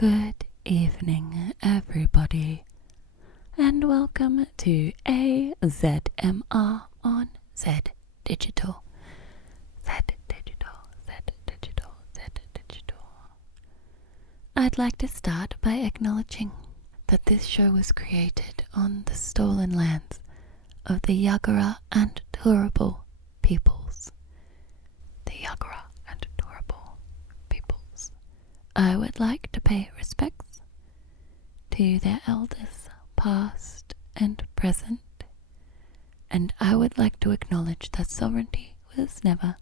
Good evening, everybody, and welcome to AZMR on Zed Digital. Zed Digital, Zed Digital, Zed Digital. I'd like to start by acknowledging that this show was created on the stolen lands of the Jagera and Turrbal peoples. The Jagera and Turrbal peoples. I would like to pay respects to their elders, past and present, and I would like to acknowledge that sovereignty was never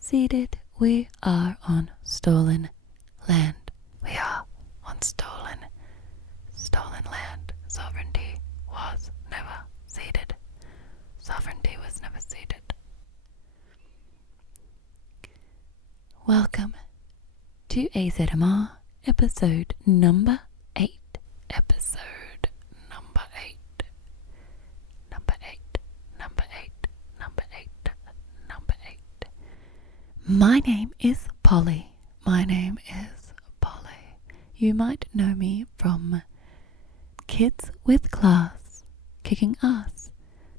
ceded. We are on stolen land. We are on stolen land. Sovereignty was never ceded. Sovereignty was never ceded. Welcome to AZMR, episode number 8. Episode number 8. Number 8. Number 8. Number 8. Number 8. My name is Polly. My name is Polly. You might know me from Kids with Class, kicking ass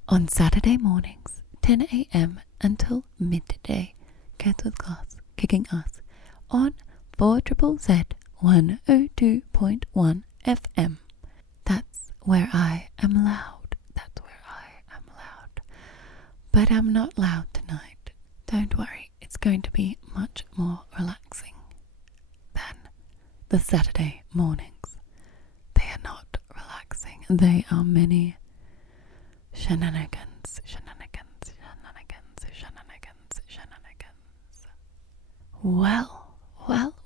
on Saturday mornings, 10 a.m. until midday. Kids with Class, kicking ass on 4ZZZ 102.1 FM. That's where I am loud. That's where I am loud. But I'm not loud tonight. Don't worry, it's going to be much more relaxing than the Saturday mornings. They are not relaxing. They are many shenanigans.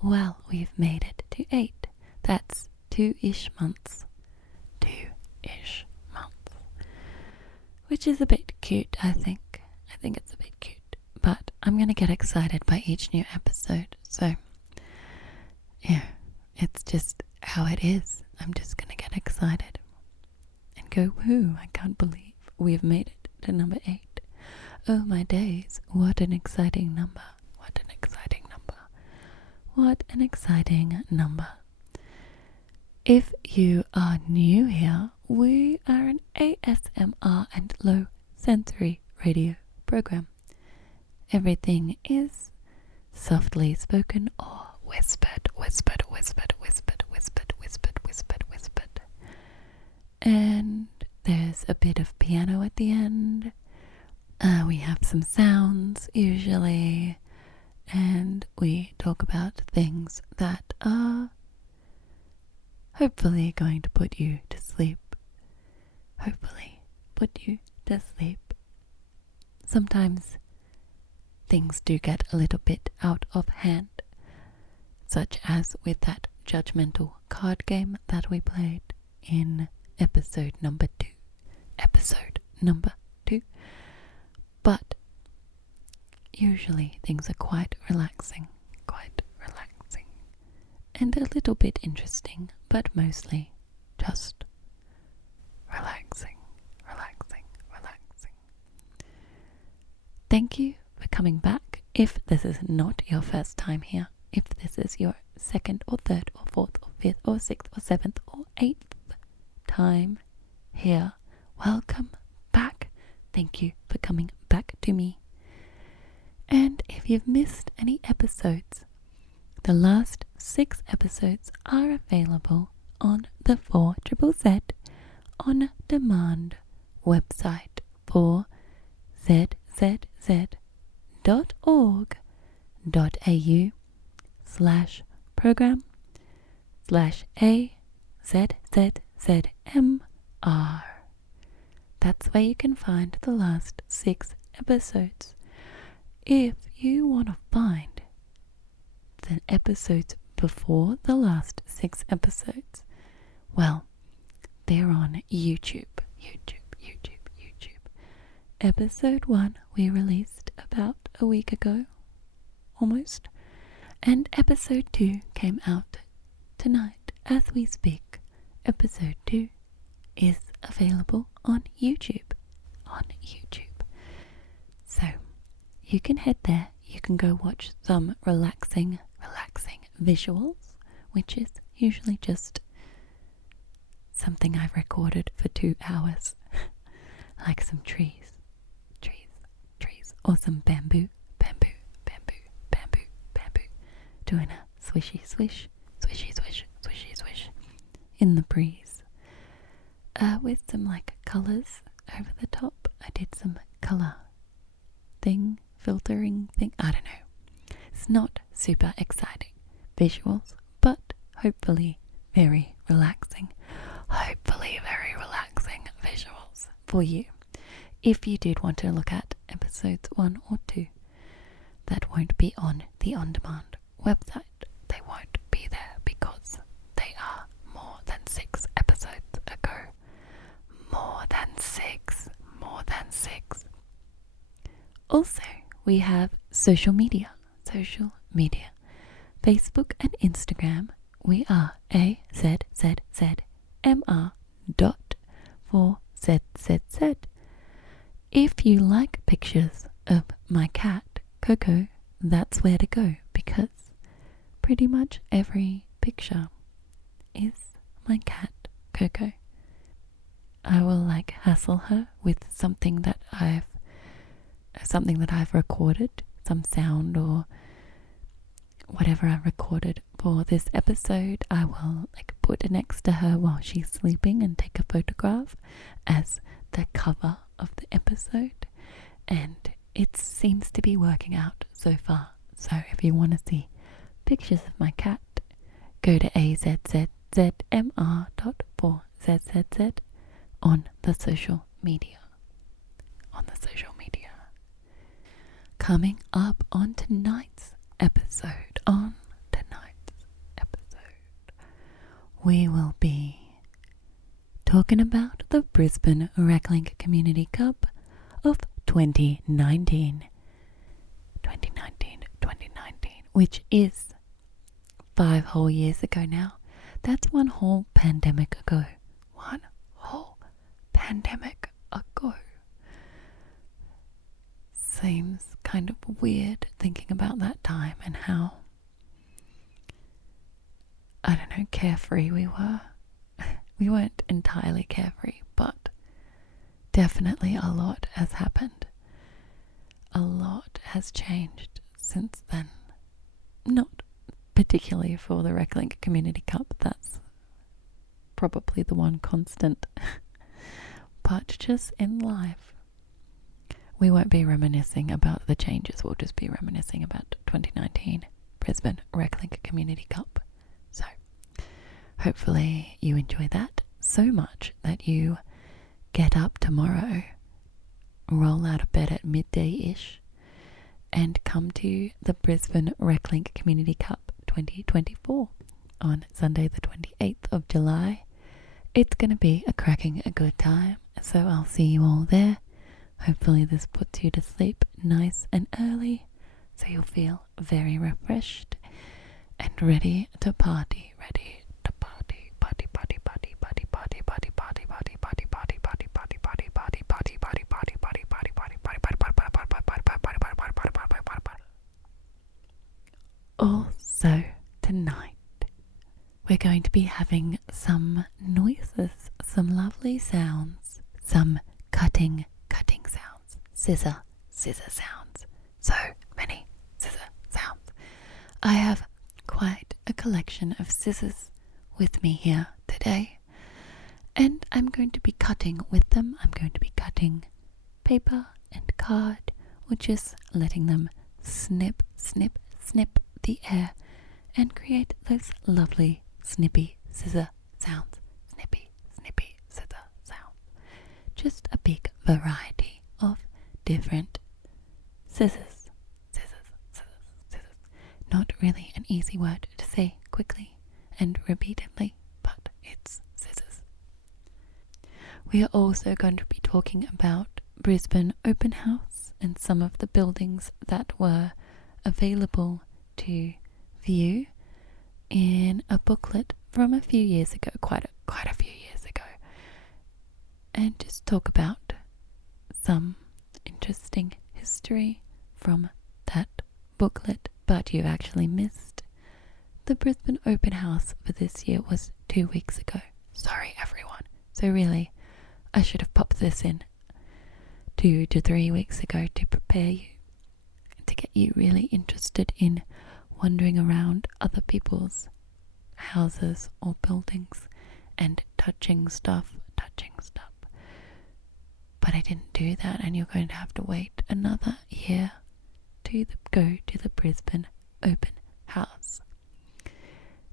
Well, we've made it to 8. That's 2-ish months. 2-ish months. Which is a bit cute, I think. I think it's a bit cute. But I'm going to get excited by each new episode. So, yeah, it's just how it is. I'm just going to get excited and go, woo, I can't believe we've made it to number 8. Oh my days, what an exciting number. What an exciting number. What an exciting number. If you are new here, we are an ASMR and low sensory radio program. Everything is softly spoken or whispered. And there's a bit of piano at the end. We have some sounds usually. And we talk about things that are hopefully going to put you to sleep. Hopefully put you to sleep. Sometimes things do get a little bit out of hand, such as with that judgmental card game that we played in episode number 2. But usually things are quite relaxing, and a little bit interesting, but mostly just relaxing. Thank you for coming back. If this is not your first time here, if this is your second or third or fourth or fifth or sixth or seventh or 8th time here, welcome back. Thank you for coming back to me. And if you've missed any episodes, the last 6 episodes are available on the 4ZZZ on demand website for zzz.org.au/program/AZZZMR. That's where you can find the last 6 episodes. If you want to find the episodes before the last 6 episodes, well, they're on YouTube. Episode 1 we released about a week ago, almost, and episode 2 came out tonight as we speak. Episode 2 is available on YouTube. So you can head there, you can go watch some relaxing visuals, which is usually just something I've recorded for 2 hours. Like some trees, or some bamboo, doing a swishy swish, in the breeze. With some like colours over the top. I did some colour filtering thing, I don't know. It's not super exciting visuals, but hopefully very relaxing. Visuals for you. If you did want to look at episodes 1 or 2, that won't be on the on-demand website. They won't be there because they are more than 6 episodes ago. More than six. Also, we have social media. Facebook and Instagram. We are AZZZMR for ZZZ. If you like pictures of my cat, Coco, that's where to go, because pretty much every picture is my cat, Coco. I will like hassle her with something that I've recorded, some sound or whatever I recorded for this episode. I will like put it next to her while she's sleeping and take a photograph as the cover of the episode, and it seems to be working out so far. So if you want to see pictures of my cat, go to AzZzMR.4ZZZ on the social media. Coming up on tonight's episode, we will be talking about the Brisbane Reclink Community Cup of 2019, which is 5 whole years ago now. That's one whole pandemic ago. Seems kind of weird thinking about that time and how, I don't know, carefree we were. We weren't entirely carefree, but definitely a lot has happened. A lot has changed since then. Not particularly for the Reclink Community Cup, that's probably the one constant. But just in life. We won't be reminiscing about the changes, we'll just be reminiscing about 2019 Brisbane Reclink Community Cup. So, hopefully you enjoy that so much that you get up tomorrow, roll out of bed at midday-ish, and come to the Brisbane Reclink Community Cup 2024 on Sunday the 28th of July. It's going to be a good time, so I'll see you all there. Hopefully this puts you to sleep nice and early, so you'll feel very refreshed and ready to party. Also tonight, we're going to be having some noises, some lovely sounds, some cutting sounds, scissor sounds, so many scissor sounds. I have quite a collection of scissors with me here today, and I'm going to be cutting with them. I'm going to be cutting paper and card, or just letting them snip the air and create those lovely snippy scissor sounds. Snippy scissor sounds. Just a big variety of different scissors. Not really an easy word to say quickly and repeatedly, but it's scissors. We are also going to be talking about Brisbane Open House and some of the buildings that were available to view in a booklet from a few years ago, quite a few years ago, and just talk about some interesting history from that booklet. But you've actually missed the Brisbane open house for this year was 2 weeks ago. Sorry, everyone. So really, I should have popped this in 2 to 3 weeks ago to prepare you, to get you really interested in wandering around other people's houses or buildings and touching stuff. But I didn't do that, and you're going to have to wait another year to go to the Brisbane open house.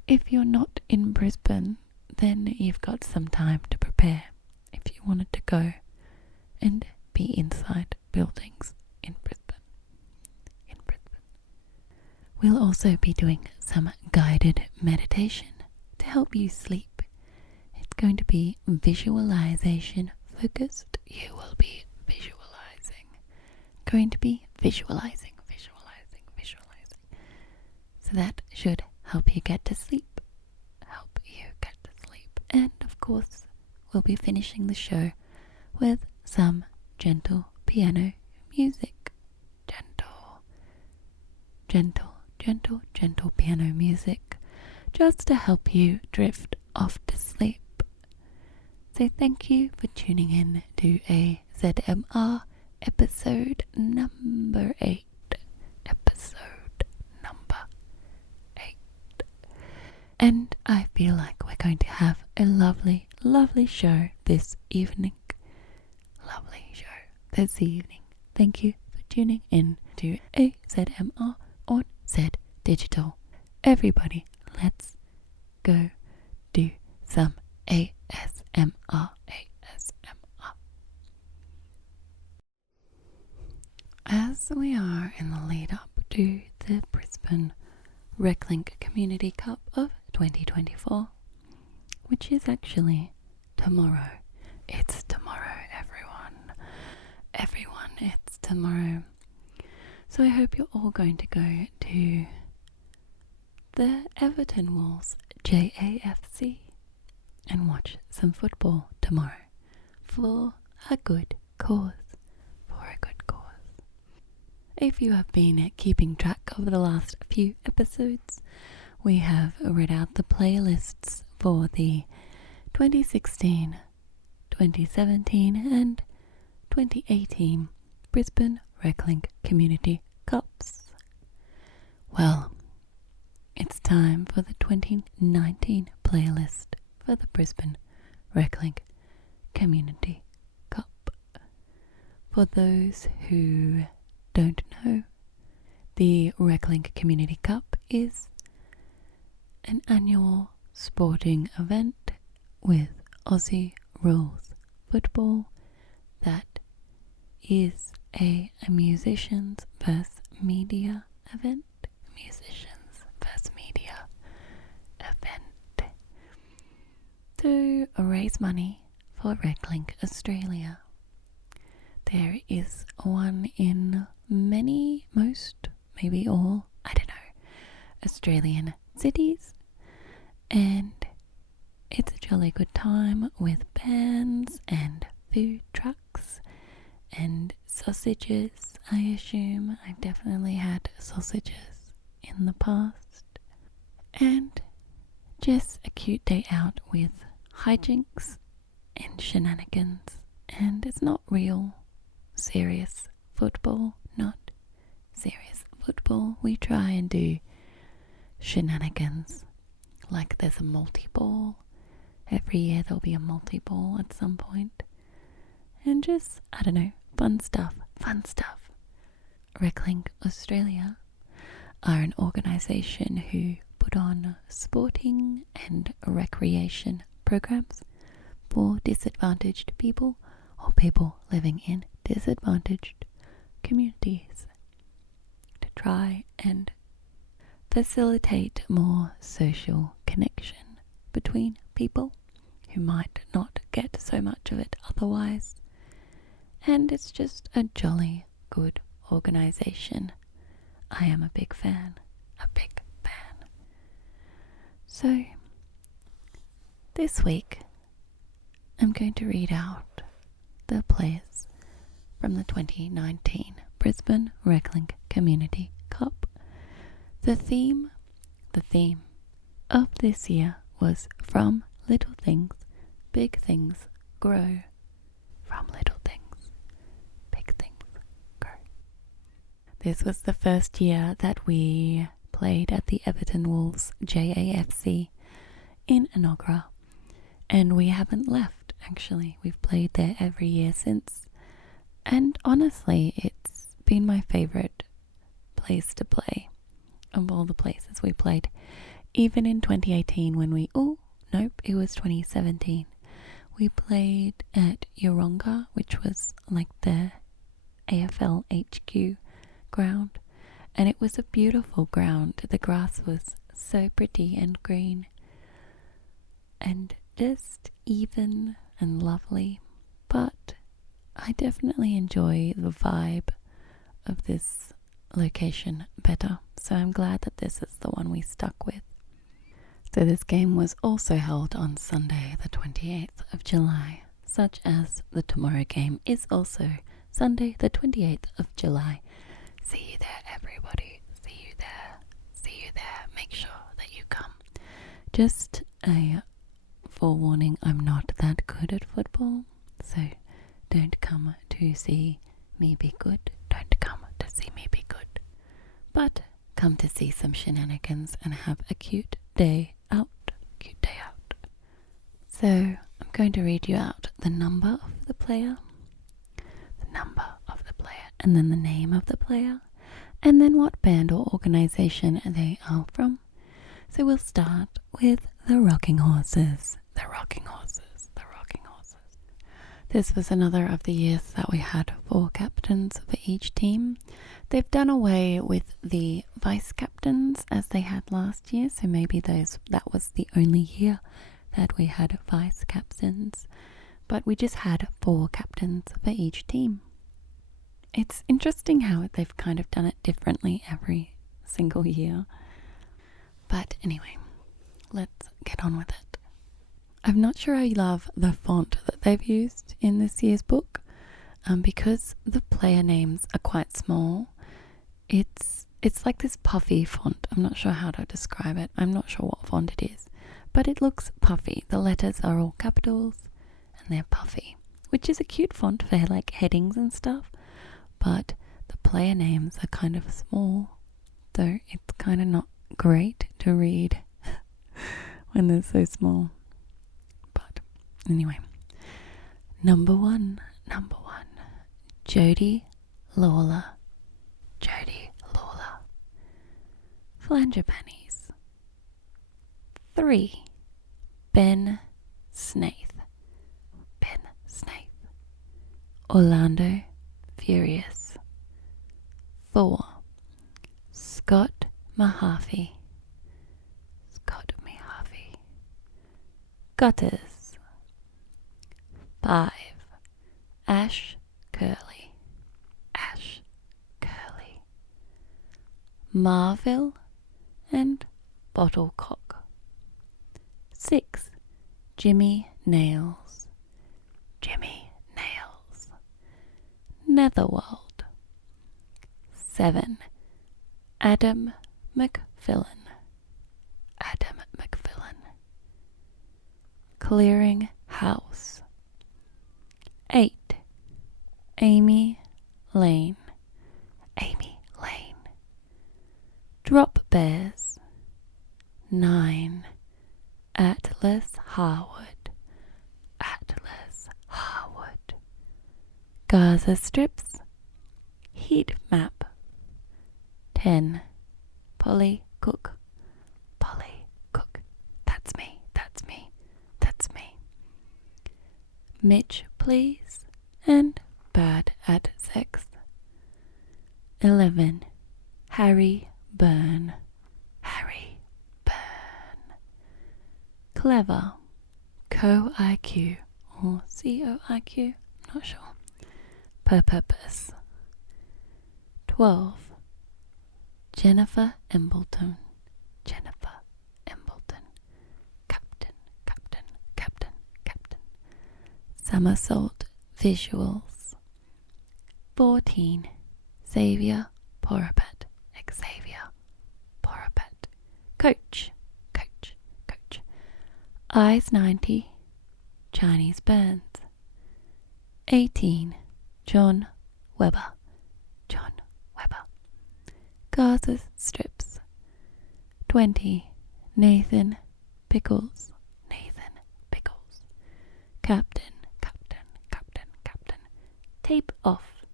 If you're not in Brisbane, then you've got some time to prepare if you wanted to go and be inside buildings in Brisbane. We'll also be doing some guided meditation to help you sleep. It's going to be visualization focused. You will be visualizing. Visualizing. So that should help you get to sleep. And of course, we'll be finishing the show with some gentle piano music. Gentle piano music, just to help you drift off to sleep. So thank you for tuning in to AZMR episode number 8. And I feel like we're going to have a lovely show this evening. Thank you for tuning in to AZMR on Zed Digital. Everybody, let's go do some ASMR. As we are in the lead up to the Brisbane Reclink Community Cup of 2024, which is actually tomorrow. It's tomorrow, everyone, it's tomorrow. So I hope you're all going to go to the Everton Wolves JAFC and watch some football tomorrow for a good cause. If you have been keeping track over the last few episodes, we have read out the playlists for the 2016, 2017 and 2018 Brisbane Reclink Community Cups. Well, it's time for the 2019 playlist for the Brisbane Reclink Community Cup. For those who don't know, the Reclink Community Cup is an annual sporting event with Aussie rules football that is a musicians versus media event. To raise money for Reclink Australia. There is one in most, maybe all, I don't know, Australian cities, and it's a jolly good time with bands and food trucks and sausages. I assume I've definitely had sausages in the past, and just a cute day out with hijinks and shenanigans. And it's not real serious football, not serious football. We try and do shenanigans, like there's a multi-ball. Every year there'll be a multi-ball at some point. And just, I don't know, fun stuff. Reclink Australia are an organisation who put on sporting and recreation programs for disadvantaged people or people living in disadvantaged communities to try and facilitate more social connection between people who might not get so much of it otherwise. And it's just a jolly good organisation. I am a big fan. So, this week I'm going to read out the players from the 2019 Brisbane Reclink Community Cup. The theme of this year was from little things, big things grow. From little things, big things grow. This was the first year that we played at the Everton Wolves JAFC in Enoggera, and we haven't left actually. We've played there every year since, and honestly it's been my favourite place to play of all the places we played. Even in 2018 when we, it was 2017. We played at Yeronga, which was like the AFL HQ ground, and it was a beautiful ground. The grass was so pretty and green and just even and lovely, but I definitely enjoy the vibe of this location better, so I'm glad that this is the one we stuck with. So this game was also held on Sunday the 28th of July, such as the tomorrow game is also Sunday the 28th of July. See you there, everybody. See you there. See you there. Make sure that you come. Just a forewarning, I'm not that good at football, so don't come to see me be good. Don't come to see me be good. But come to see some shenanigans and have a cute day out. Cute day out. So I'm going to read you out the number of the player, and then the name of the player, and then what band or organization they are from. So we'll start with the Rocking Horses. The Rocking Horses. The Rocking Horses. This was another of the years that we had 4 captains for each team. They've done away with the vice captains as they had last year, so maybe that was the only year that we had vice captains, but we just had 4 captains for each team. It's interesting how they've kind of done it differently every single year. But anyway, let's get on with it. I'm not sure I love the font that they've used in this year's book, because the player names are quite small. It's like this puffy font. I'm not sure how to describe it. I'm not sure what font it is, but it looks puffy. The letters are all capitals and they're puffy, which is a cute font for like headings and stuff, but the player names are kind of small, so it's kind of not great to read when they're so small. But anyway, number one, Jodie Lawler. Flangerpennies. 3, Ben Snaith. Orlando Furious. 4, Scott Mahaffey. Gutters. 5, Ash Curley. Marville and Bottlecock. 6, Jimmy Nails. Netherworld. 7, Adam McFillin. Clearing House. 8, Amy Lane. Drop Bears. 9, Atlas Harwood. Gaza Strips. Heat Map. 10, Polly Cook. That's me. Mitch Please and Bad at Sex. 11, Harry Byrne. Clever. Co-IQ or COIQ, I'm not sure. Per purpose. 12, Jennifer Embleton. Captain. Somersault Visuals. 14, Xavier Porapet. Coach. Eyes 90, Chinese Burns. 18, John Webber. John Webber. Gaza Strips. 20, Nathan Pickles. Nathan Pickles. Captain. Tape off.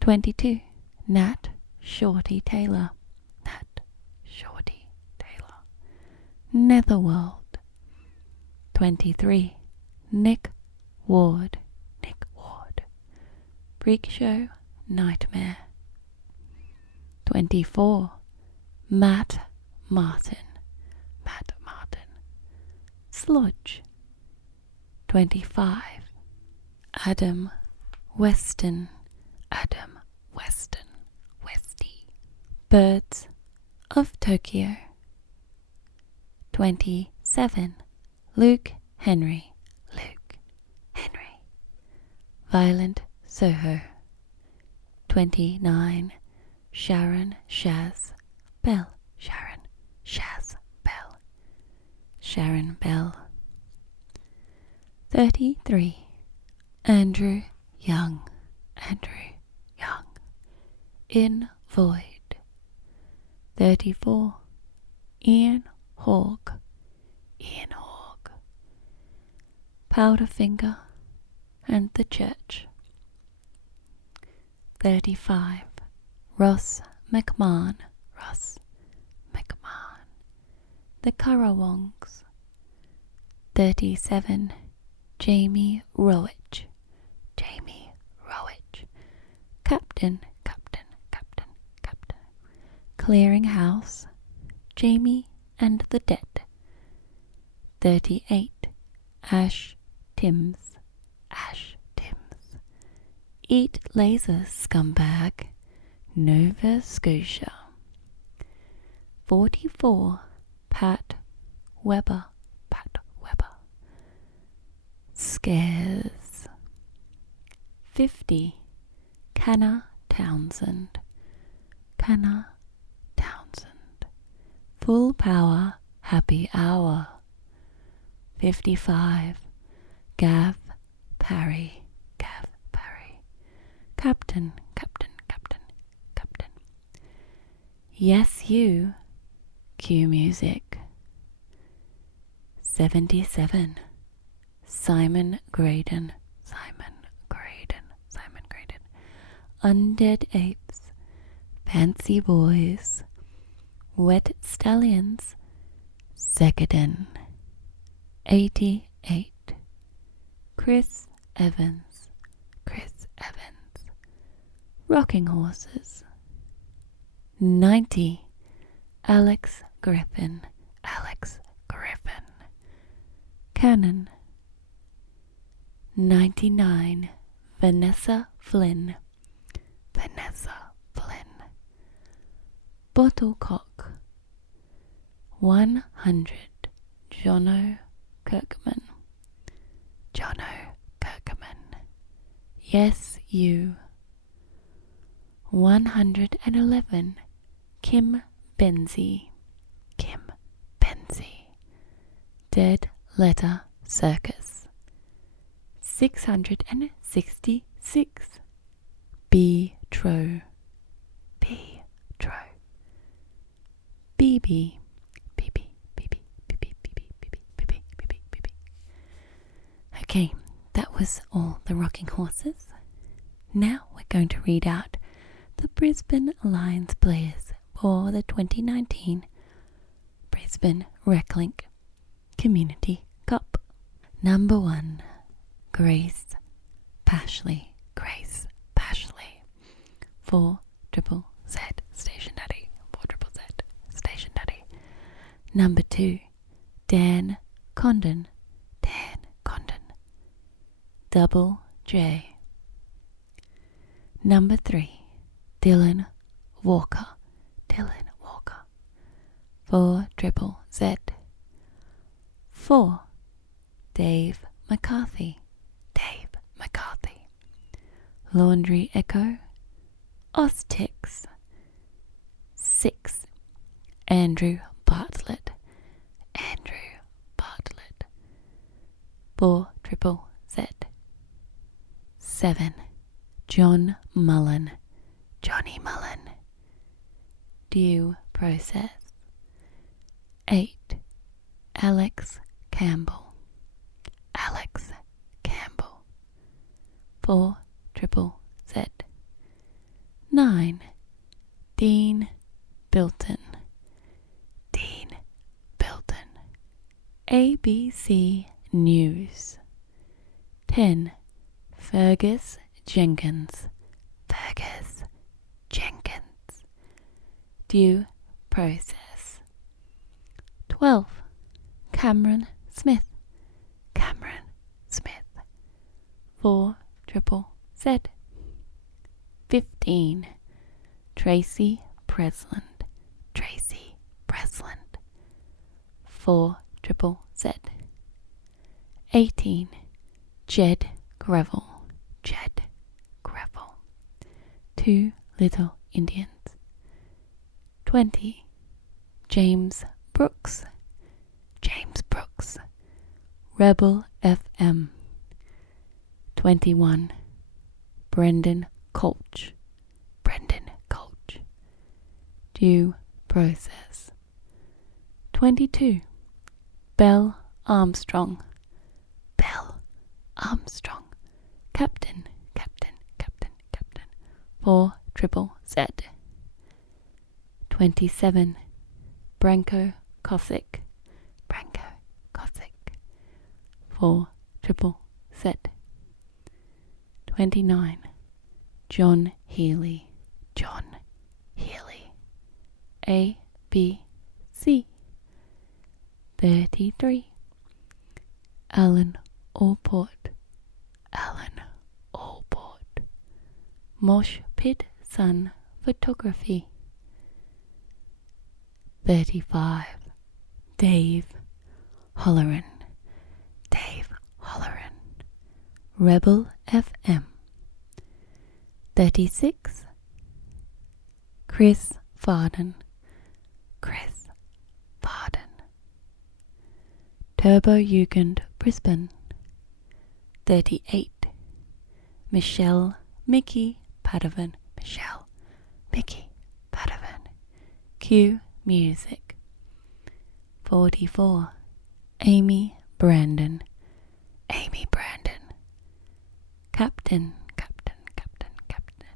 22, Nat Shorty Taylor. Nat Shorty Taylor. Netherworld. 23, Nick Ward. Nick Ward. Freak Show Nightmare. 24, Matt Martin. Matt Martin. Sludge. 25, Adam Weston. Adam Weston. Westy. Birds of Tokyo. 27, Luke Henry. Luke Henry. Violent Soho. 29, Sharon Shaz Bell. Sharon Shaz Bell. Sharon Bell. 33, Andrew Young. Andrew Young. In Void. 34, Ian Hawke. Ian Hawke. Powderfinger and the Church. 35, Ross McMahon. Ross McMahon. The Currawongs. 37, Jamie Rowich. Jamie Rowich. Captain. Clearing House. Jamie and the Dead. 38, Ash Timms. Ash Timms. Eat Laser Scumbag. Nova Scotia. 44, Pat Weber. Pat Weber. Scares. 50, Canna Townsend. Canna Townsend. Full Power Happy Hour. 55, Gav Parry. Gav Parry. Captain. Yes You. Cue Music. 77, Simon Graydon. Undead Apes. Fancy Boys. Wet Stallions. Zekadin. 88, Chris Evans. Rocking Horses. 90, Alex Griffin. Cannon. 99, Vanessa Flynn. Bottlecock. 100, Jono Kirkman. Yes You. 111, Kim Benzie. Dead Letter Circus. 666, B. Tro. BB. Okay, that was all the rocking horses. Now we're going to read out the Brisbane Lions players for the 2019 Brisbane Reclink Community Cup. Number 1, Grace Pashley. 4 Triple Z Station Daddy. Number 2, Dan Condon. Double J. Number 3, Dylan Walker. 4 Triple Z. 4, Dave McCarthy. Laundry Echo. Ostix. 6, Andrew Bartlett. 4 triple Z. 7 John Mullen, Johnny Mullen. Due process. 8 Alex Campbell, Alex Campbell. 4 triple Z. 9 Dean Bilton, Dean Bilton. ABC News. 10 Fergus Jenkins, Fergus Jenkins. Due process. 12 Cameron Smith, Cameron Smith. 4 triple Z. 15 Tracy Presland, Tracy Presland. 4 triple Z. 18 Jed Gravel, Jed Gravel. 2 little Indians. 20 James Brooks, James Brooks. Rebel FM. 21 Brendan Colch, Brendan Colch. Due process. 22 Belle Armstrong, Belle Armstrong. Captain, captain, captain, captain. 4 triple Z. 27 Branko Kosick, Branko Kosick. 4 triple Z. 29 John Healy, John Healy. A, B, C. 33 Alan Allport, Alan Allport. Mosh Pit Sun Photography. 35 Dave Holleran, Dave Holleran. Rebel FM. 36 Chris Farden, Chris Farden. Turbo Jugend Brisbane. 38 Michelle Mickey Padovan, Michelle Mickey Padovan. Q Music. 44 Amy Brandon, Amy Brandon. Captain, captain, captain, captain.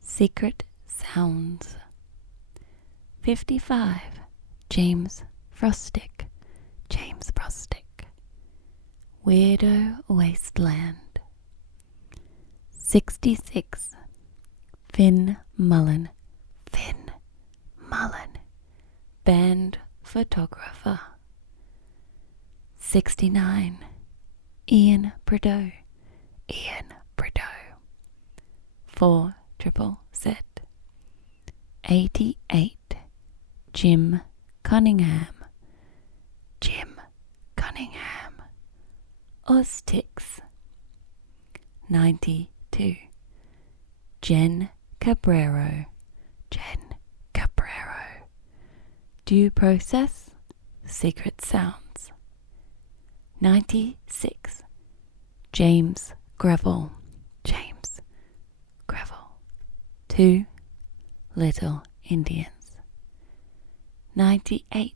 Secret Sounds. 55 James Frostick, James Frostick. Weirdo Wasteland. 66 Finn Mullen, Finn Mullen. Band photographer. 69 Ian Prideaux, Ian Prideaux. 4 triple Z. 88 Jim Cunningham, Jim Cunningham. Oztix. 92 Jen Cabrero, Jen Cabrero. Due process. Secret Sounds. 96 James Gravel, James Gravel. 2 little Indians. 98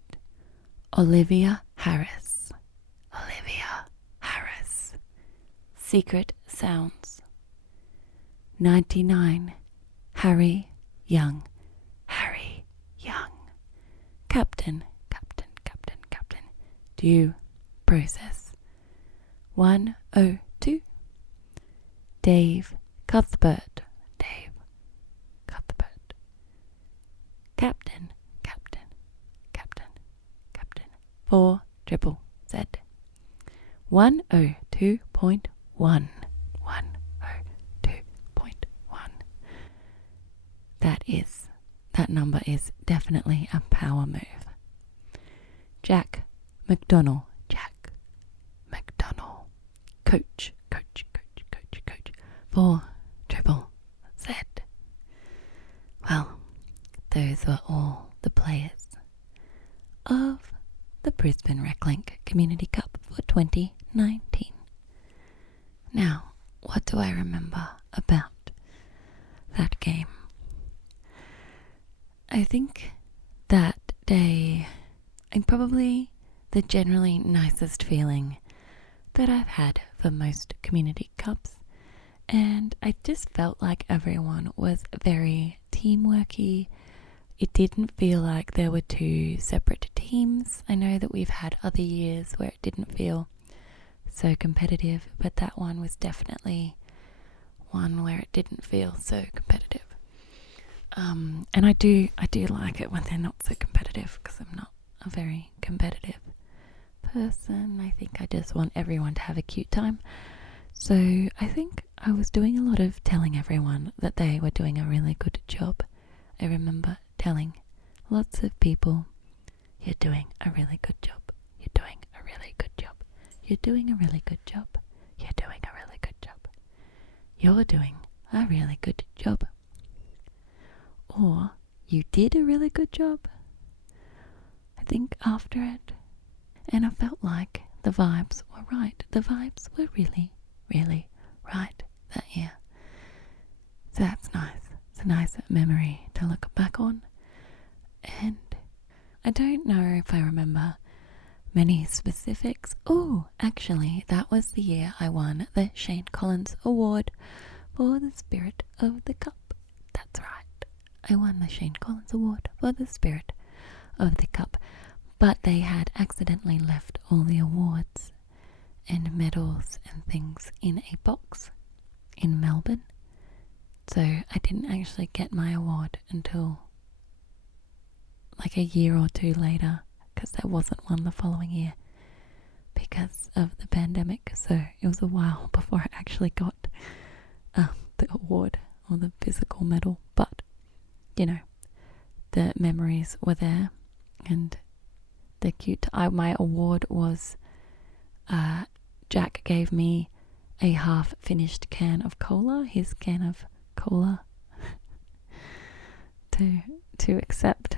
Olivia Harris, Olivia Harris. Secret Sounds. 99 Harry Young, Harry Young. Captain, captain, captain, captain. Due process. 102 Dave Cuthbert, Dave Cuthbert. Captain, captain, captain, captain. 4 triple Z. 102.1, 102.1. That number is definitely a power move. Jack McDonnell, Jack McDonnell. Coach, coach, coach, coach, coach. 4 triple Z. Well, those were all the players of the Brisbane Reclink Community Cup for 2019. 2019. Now, what do I remember about that game? I think that day, and probably the generally nicest feeling that I've had for most community cups, and I just felt like everyone was very teamworky. It didn't feel like there were two separate teams. I know that we've had other years where it didn't feel so competitive, but that one was definitely one where it didn't feel so competitive. And I do like it when they're not so competitive, because I'm not a very competitive person. I think I just want everyone to have a cute time. So I think I was doing a lot of telling everyone that they were doing a really good job. I remember telling lots of people, "You're doing a really good job. You're doing a really good job. You're doing a really good job. You're doing a really good job. You're doing a really good job." Or, "You did a really good job." I think after it, and I felt like the vibes were right. The vibes were really, really right that year. So that's nice. It's a nice memory to look back on. And I don't know if I remember many specifics. Oh, actually, that was the year I won the Shane Collins Award for the Spirit of the Cup. That's right. I won the Shane Collins Award for the Spirit of the Cup. But they had accidentally left all the awards and medals and things in a box in Melbourne. So I didn't actually get my award until like a year or two later, because there wasn't one the following year because of the pandemic. So it was a while before I actually got the award or the physical medal. But, you know, the memories were there, and the cute. My award was Jack gave me a half-finished can of cola, his can of cola, to accept,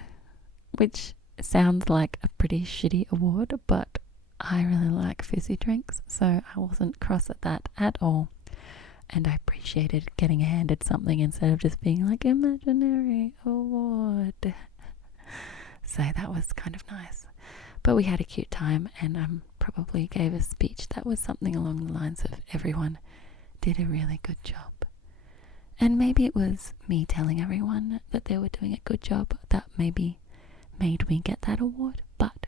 which sounds like a pretty shitty award, but I really like fizzy drinks, so I wasn't cross at that at all. And I appreciated getting handed something instead of just being like, imaginary award. So that was kind of nice. But we had a cute time, and probably gave a speech that was something along the lines of, everyone did a really good job. And maybe it was me telling everyone that they were doing a good job that maybe made me get that award, but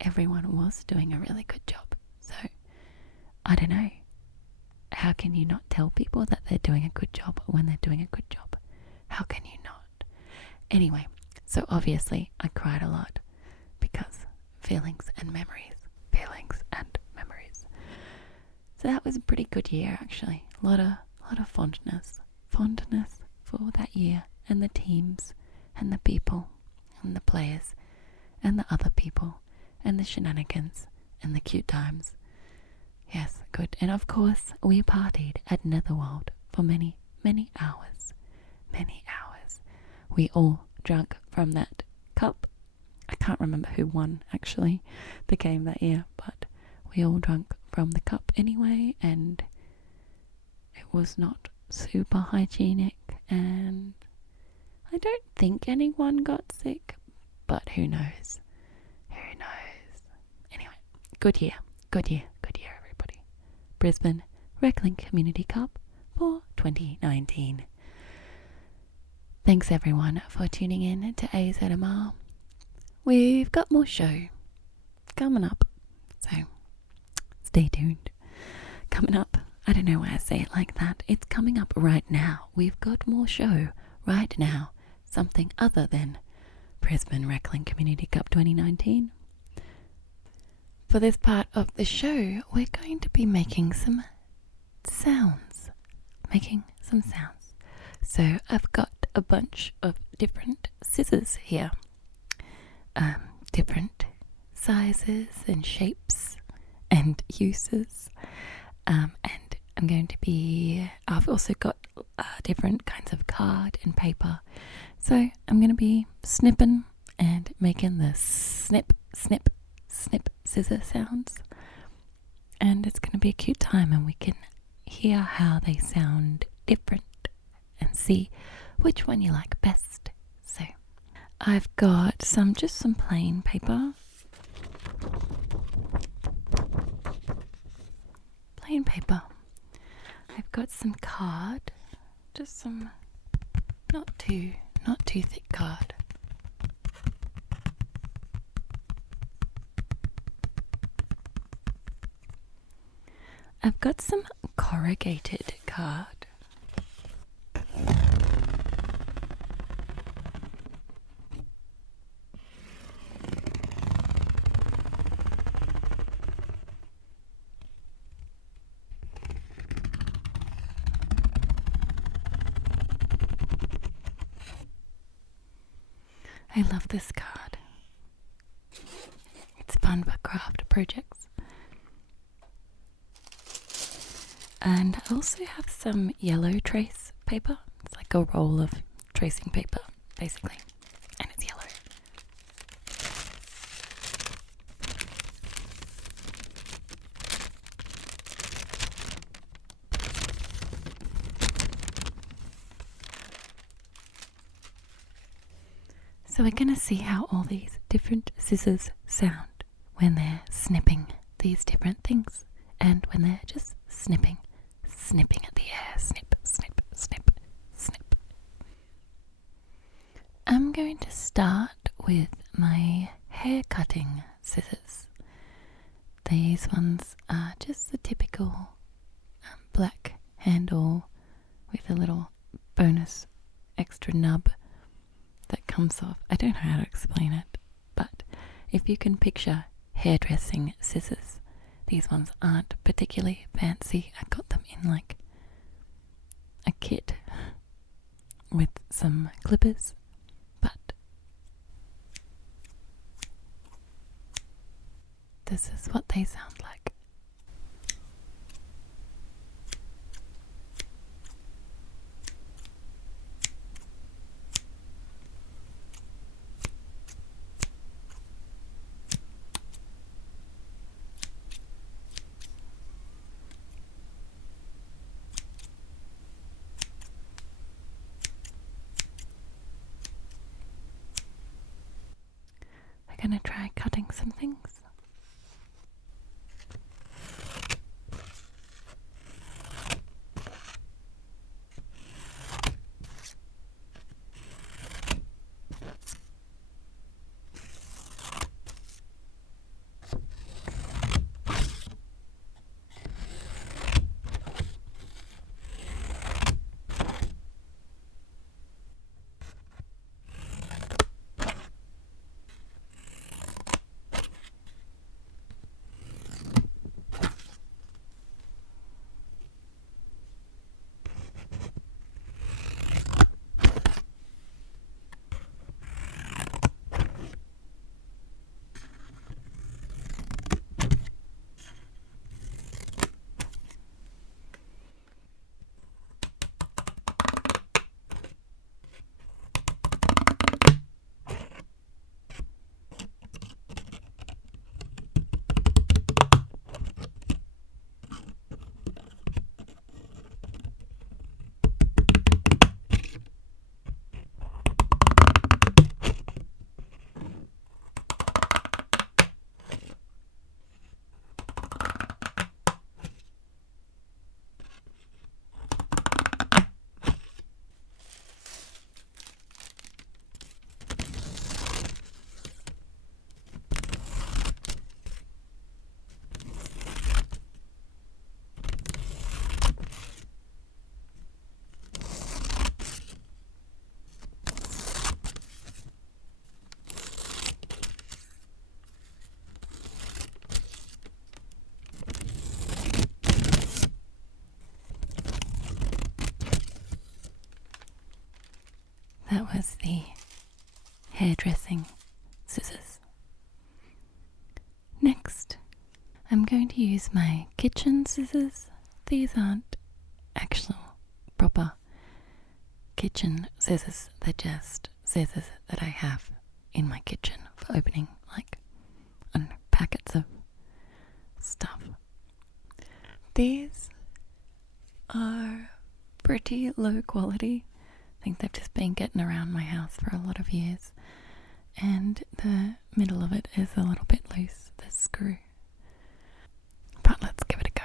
everyone was doing a really good job. So, I don't know. How can you not tell people that they're doing a good job when they're doing a good job? How can you not? Anyway, so obviously I cried a lot because feelings and memories. Feelings and memories. So that was a pretty good year, actually. A lot of fondness. Fondness for that year, and the teams, and the people, and the players, and the other people, and the shenanigans, and the cute times. Yes, good. And of course, we partied at Netherworld for many, many hours. Many hours. We all drank from that cup. I can't remember who won, actually, the game that year, but we all drank from the cup anyway, and it was not super hygienic, and I don't think anyone got sick, but who knows? Who knows? Anyway, good year, everybody. Brisbane Reclink Community Cup for 2019. Thanks everyone for tuning in to AZMR. We've got more show coming up, so stay tuned. Coming up, I don't know why I say it like that. It's coming up right now. We've got more show right now. Something other than Brisbane Reclink Community Cup 2019. For this part of the show, we're going to be making some sounds. So I've got a bunch of different scissors here. Different sizes and shapes and uses. And I'm going to be, I've also got different kinds of card and paper. So I'm going to be snipping and making the snip, snip, snip scissor sounds. and it's going to be a cute time, and we can hear how they sound different and see which one you like best. So I've got just some plain paper. Plain paper. I've got some card, just some not too thick card. I've got some corrugated card. I love this card. It's fun for craft projects. And I also have some yellow trace paper. It's like a roll of tracing paper, basically. And it's yellow. So we're going to see how all these different scissors sound when they're snipping these different things and when they're just snipping at the air. Snip, snip, snip, snip. I'm going to start with my hair cutting scissors. These ones are just the typical black handle with a little bonus extra nub that comes off. I don't know how to explain it, but if you can picture hairdressing scissors, these ones aren't particularly fancy. I got them in like a kit with some clippers, but this is what they sound like. We're going to try cutting some things. That was the hairdressing scissors. Next, I'm going to use my kitchen scissors. These aren't actual proper kitchen scissors. They're just scissors that I have in my kitchen for opening, like, I don't know, packets of stuff. pretty low quality. I think they've just been getting around my house for a lot of years. And the middle of it is a little bit loose, the screw. But let's give it a go.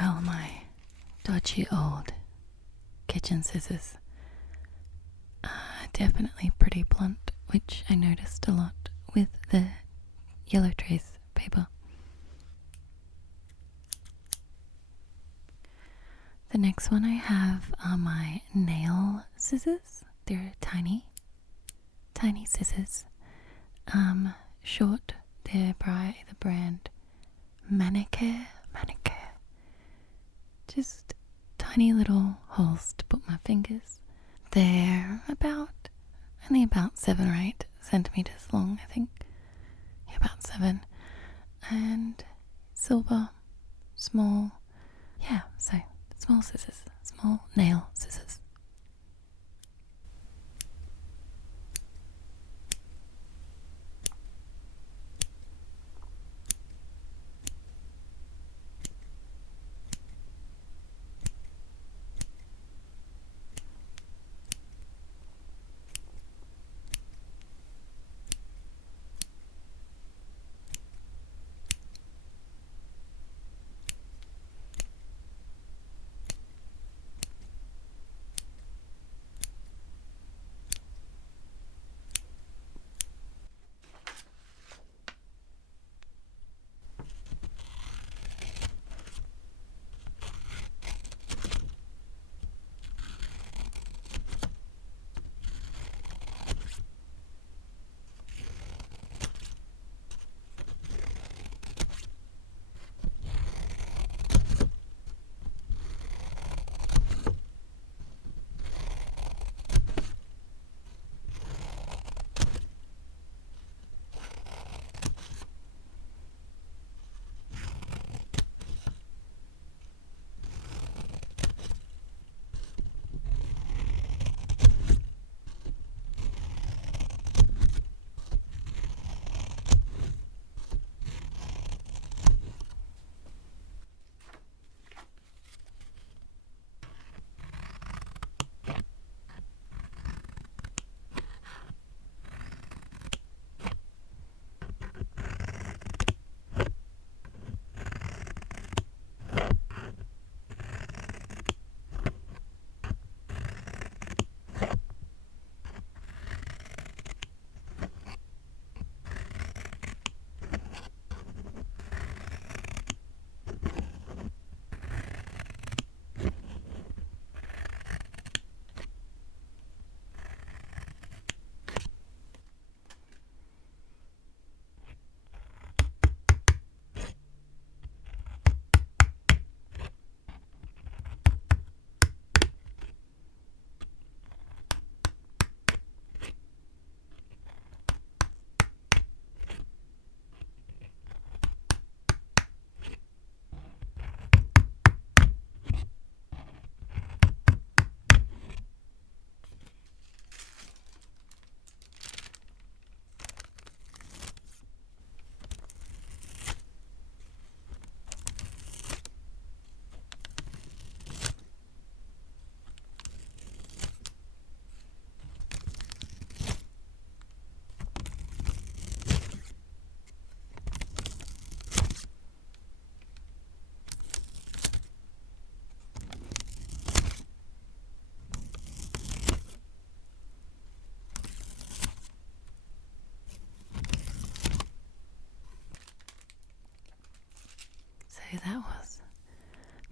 Well, my dodgy old kitchen scissors are definitely pretty blunt, which I noticed a lot with the yellow trace paper. The next one I have are my nail scissors. They're tiny scissors. Short. They're by the brand Manicare. Just tiny little holes to put my fingers. They're only about 7 or 8 centimeters long, I think. Yeah, about 7. And silver, small. Yeah, so small scissors, small nail scissors.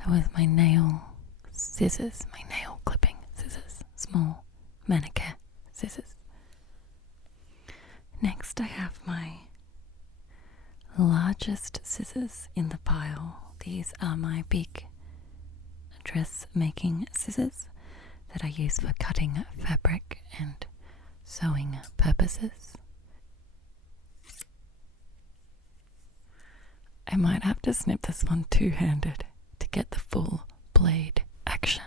with my nail scissors, my nail clipping scissors, small manicure scissors. Next I have my largest scissors in the pile. These are my big dressmaking scissors that I use for cutting fabric and sewing purposes. I might have to snip this one two-handed to get the full blade action.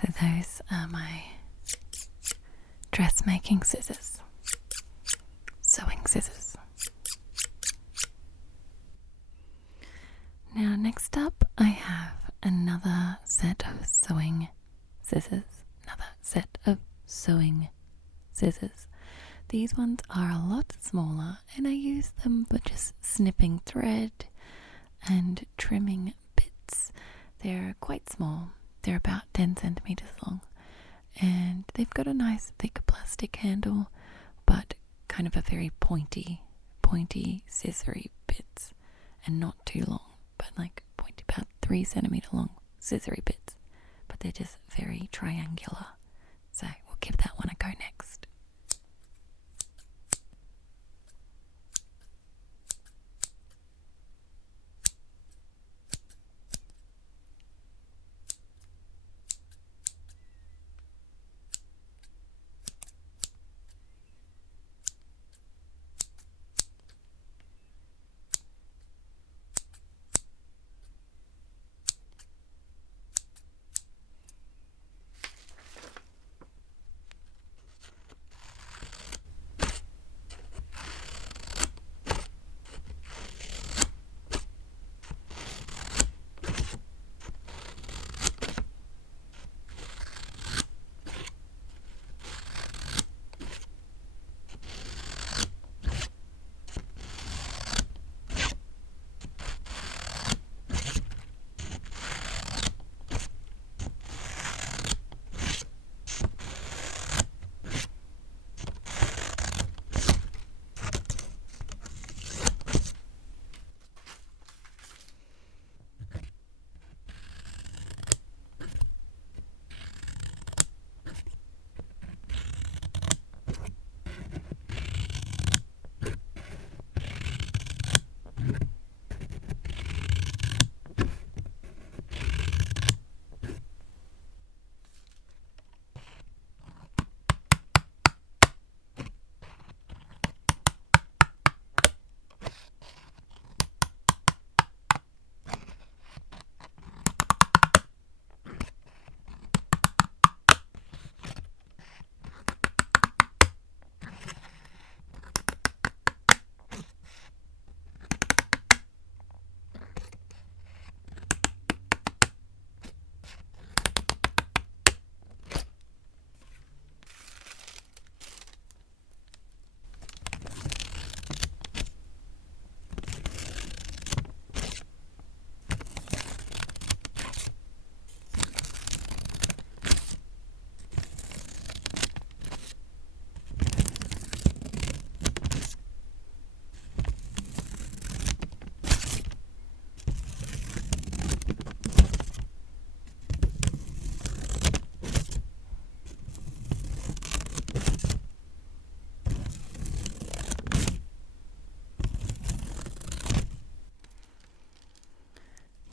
So those are my dressmaking scissors, sewing scissors. Now next up I have another set of sewing scissors, another set of sewing scissors. These ones are a lot smaller, and I use them for just snipping thread and trimming bits. They're quite small. They're about 10 centimeters long, and they've got a nice thick plastic handle, but kind of a very pointy, scissory bits, and not too long, but like pointy, about 3 centimeter long scissory bits, but they're just very triangular. So we'll give that one a go next.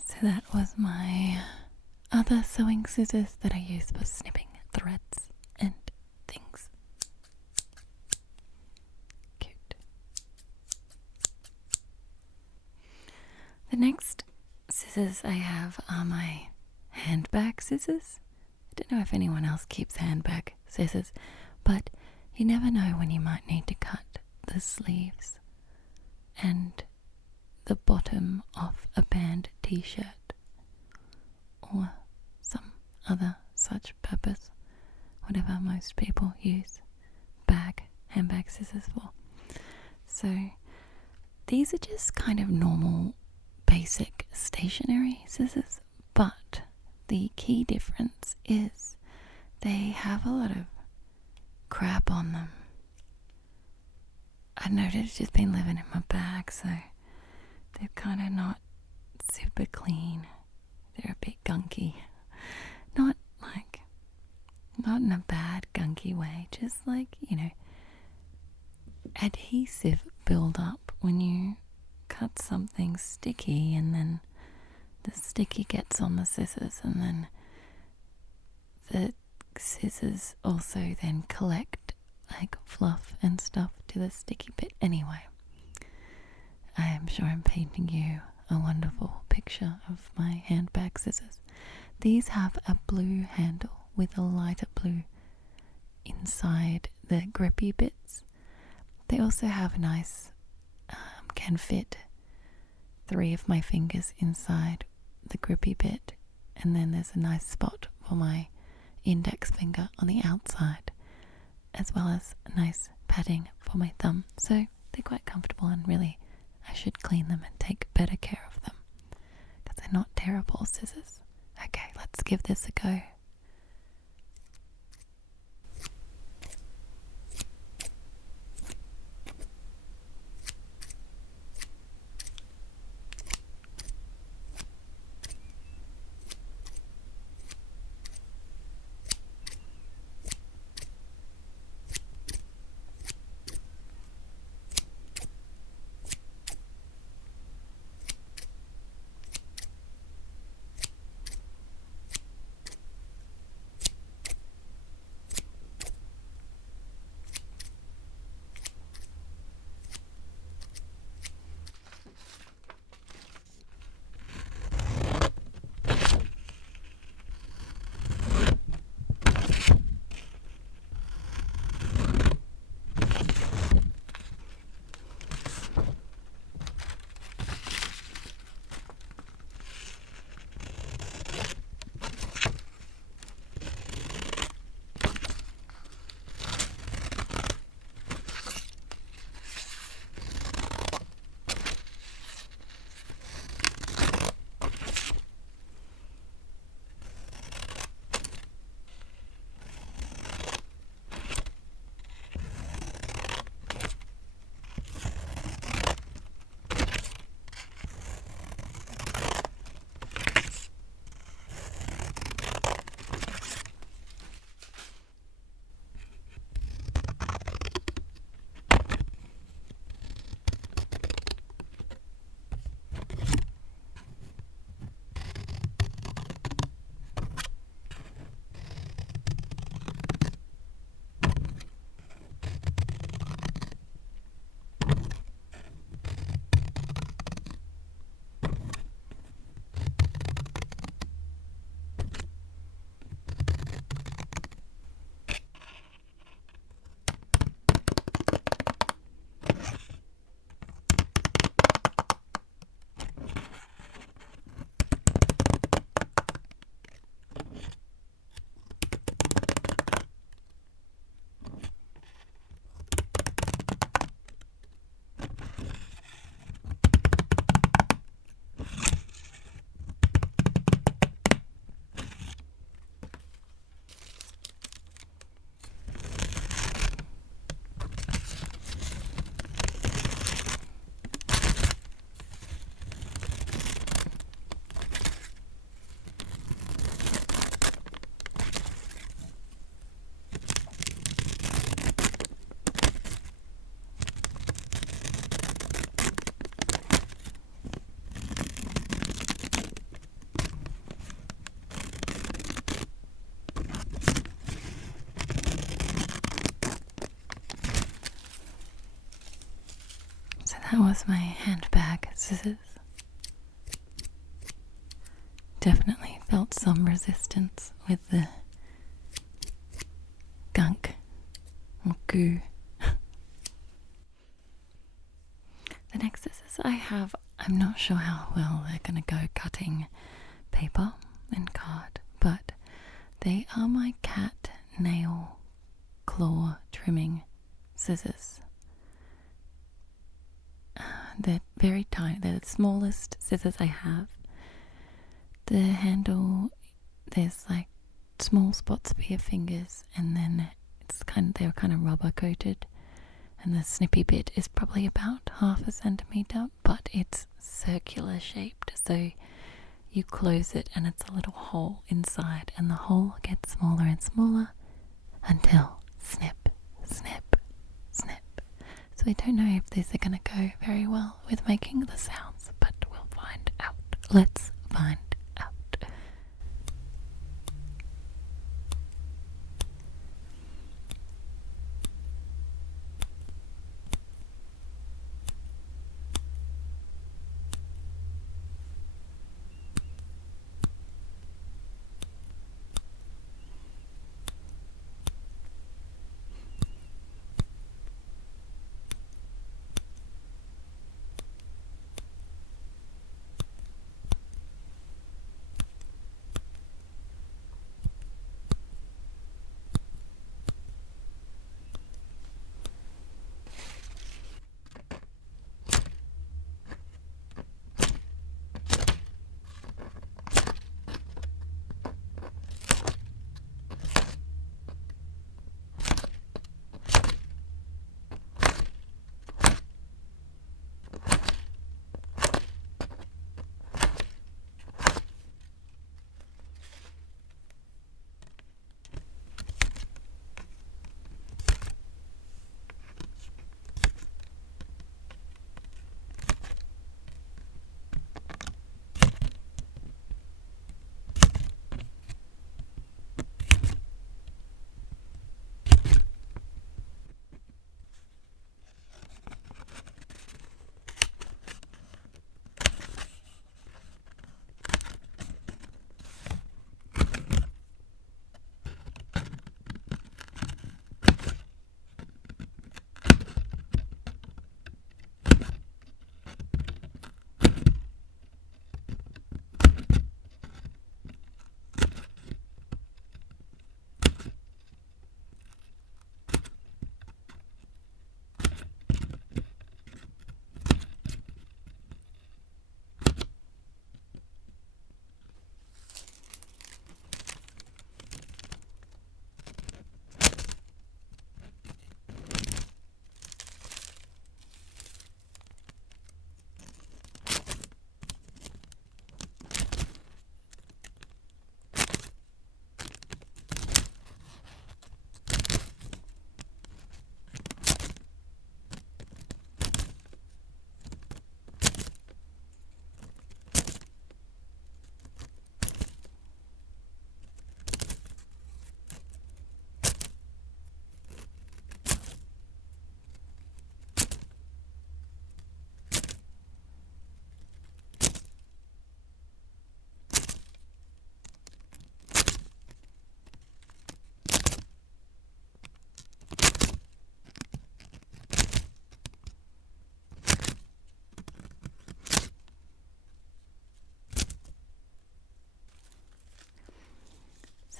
So that was my other sewing scissors that I use for snipping threads and things. Cute. The next scissors I have are my handbag scissors. I don't know if anyone else keeps handbag scissors, but you never know when you might need to cut the sleeves and the bottom of a band t-shirt or some other such purpose, whatever most people use handbag scissors for. So these are just kind of normal basic stationary scissors, but the key difference is they have a lot of crap on them. I don't know, it's just been living in my bag, so they're kind of not super clean. They're a bit gunky. Not in a bad gunky way, just like, adhesive build up when you cut something sticky and then the sticky gets on the scissors and then the scissors also then collect like fluff and stuff to the sticky bit. Anyway, I am sure I'm painting you a wonderful picture of my handbag scissors. These have a blue handle with a lighter blue inside the grippy bits. They also have a nice, can fit 3 of my fingers inside the grippy bit, and then there's a nice spot for my index finger on the outside. as well as nice padding for my thumb, so they're quite comfortable, and really I should clean them and take better care of them because they're not terrible scissors. Okay, let's give this a go. That was my handbag scissors. Definitely felt some resistance with the gunk or goo. The next scissors I have, I'm not sure how well they're going to go cutting paper and card, but they are my cat nail claw trimming scissors. They're very tiny. They're the smallest scissors I have. The handle, there's like small spots for your fingers, and then they're kind of rubber coated, and the snippy bit is probably about 1/2 centimeter, but it's circular shaped, so you close it and it's a little hole inside, and the hole gets smaller and smaller until snip, snip, snip. So I don't know if these are going to go very well with making the sounds, but we'll find out. Let's find out.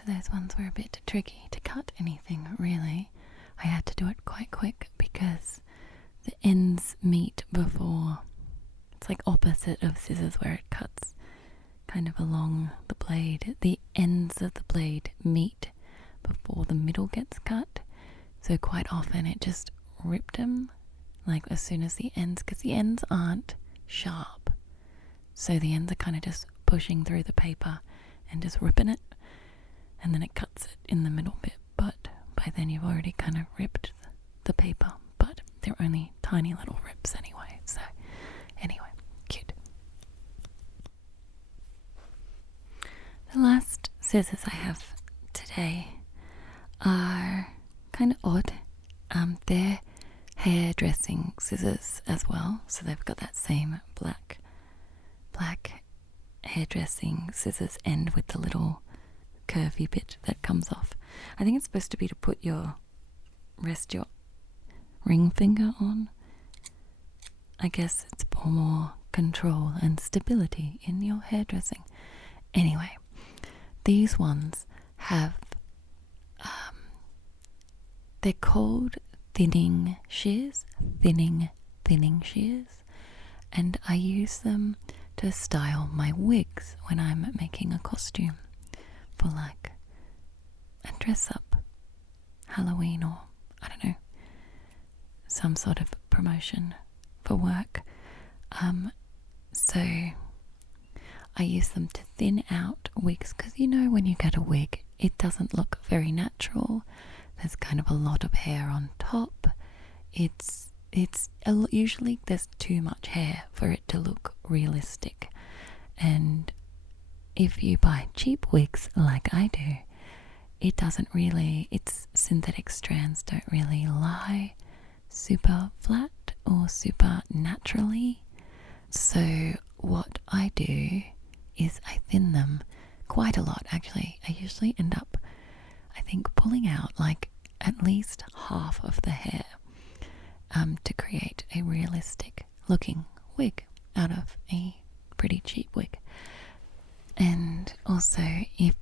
those ones were a bit tricky to cut anything, really. I had to do it quite quick because the ends meet before. It's like opposite of scissors where it cuts kind of along the blade. The ends of the blade meet before the middle gets cut. So quite often it just ripped them, like as soon as the ends, because the ends aren't sharp. So the ends are kind of just pushing through the paper and just ripping it. And then it cuts it in the middle bit. But by then you've already kind of ripped the paper. But they're only tiny little rips anyway. So anyway, cute. The last scissors I have today are kind of odd. They're hairdressing scissors as well, so they've got that same black hairdressing scissors end with the little curvy bit that comes off. I think it's supposed to be to rest your ring finger on. I guess it's for more control and stability in your hairdressing. Anyway, these ones have they're called thinning shears, thinning shears, and I use them to style my wigs when I'm making a costume for like a dress up, Halloween, or I don't know, some sort of promotion for work. So I use them to thin out wigs, because you know when you get a wig it doesn't look very natural. There's kind of a lot of hair on top. Usually there's too much hair for it to look realistic. And if you buy cheap wigs like I do, its synthetic strands don't really lie super flat or super naturally. So what I do is I thin them quite a lot, actually. I usually end up, I think, pulling out like at least half of the hair to create a realistic looking wig out of a pretty cheap wig. And also, if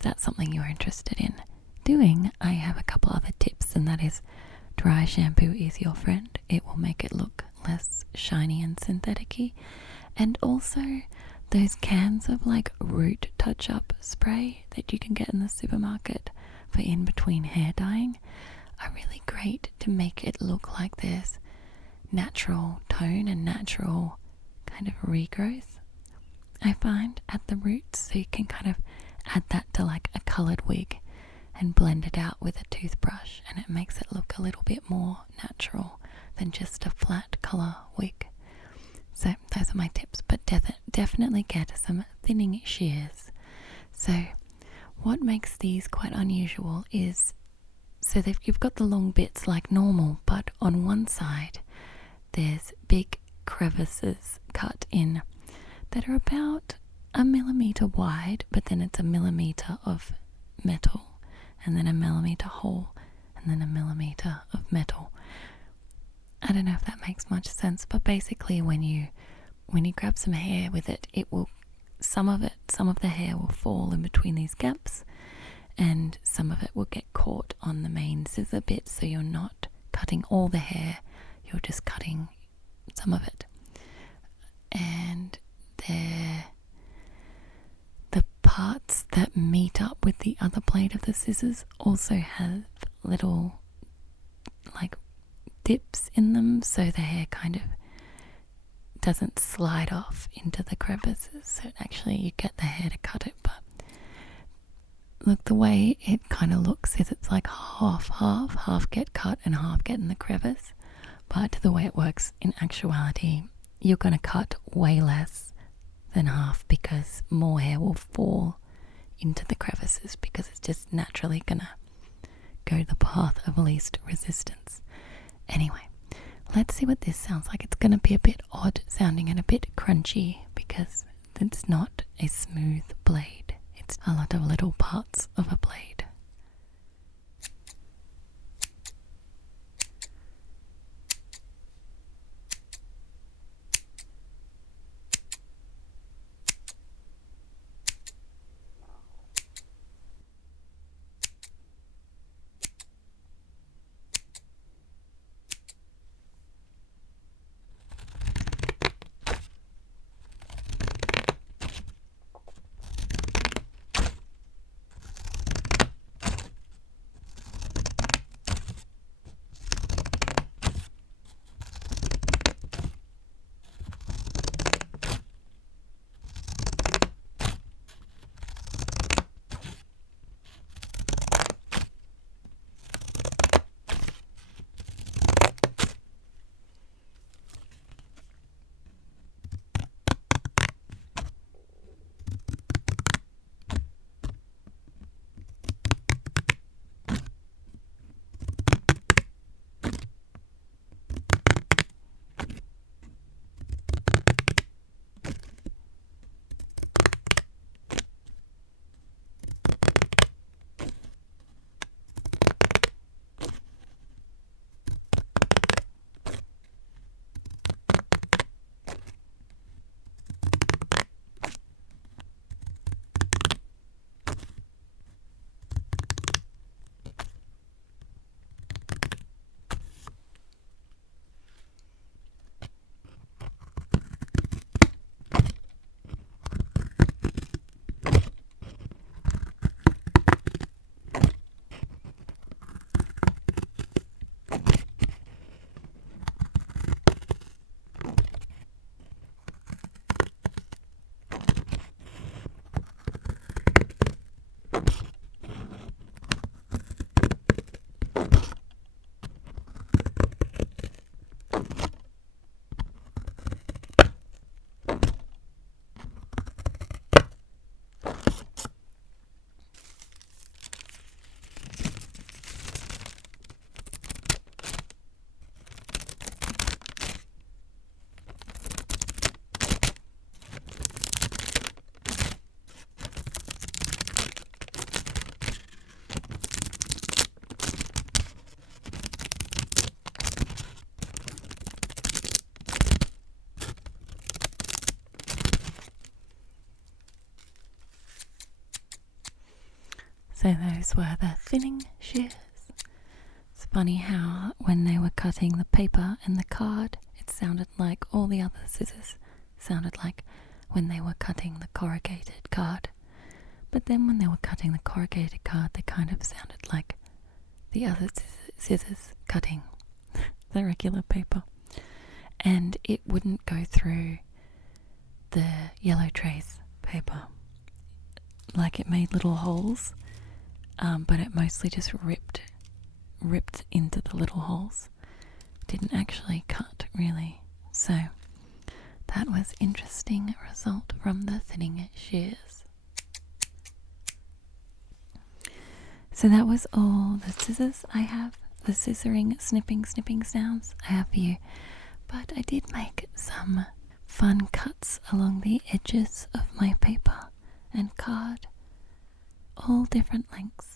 that's something you're interested in doing, I have a couple other tips, and that is dry shampoo is your friend. It will make it look less shiny and synthetic-y. And also those cans of like root touch-up spray that you can get in the supermarket for in between hair dyeing are really great to make it look like there's natural tone and natural kind of regrowth, I find, at the roots. So you can kind of add that to like a coloured wig and blend it out with a toothbrush, and it makes it look a little bit more natural than just a flat colour wig. So those are my tips, but definitely get some thinning shears. So what makes these quite unusual is, so you've got the long bits like normal, but on one side there's big crevices cut in that are about 1 millimeter wide, but then it's 1 millimeter of metal, and then 1 millimeter hole, and then 1 millimeter of metal. I don't know if that makes much sense, but basically when you grab some hair with it, some of the hair will fall in between these gaps, and some of it will get caught on the main scissor bit, so you're not cutting all the hair, you're just cutting some of it. And the parts that meet up with the other blade of the scissors also have little like dips in them, so the hair kind of doesn't slide off into the crevices, so actually you get the hair to cut it. But look, the way it kind of looks is it's like half get cut and half get in the crevice, but the way it works in actuality, you're going to cut way less than half, because more hair will fall into the crevices, because it's just naturally going to go the path of least resistance. Anyway, let's see what this sounds like. It's going to be a bit odd sounding and a bit crunchy, because it's not a smooth blade. It's a lot of little parts of a blade. So those were the thinning shears. It's funny how when they were cutting the paper and the card, it sounded like all the other scissors sounded like when they were cutting the corrugated card. But then when they were cutting the corrugated card, they kind of sounded like the other scissors cutting the regular paper. And it wouldn't go through the yellow trace paper. Like it made little holes, but it mostly just ripped into the little holes. Didn't actually cut really. So that was interesting result from the thinning shears. So that was all the scissors I have, the scissoring, snipping sounds I have for you. But I did make some fun cuts along the edges of my paper and card, all different lengths.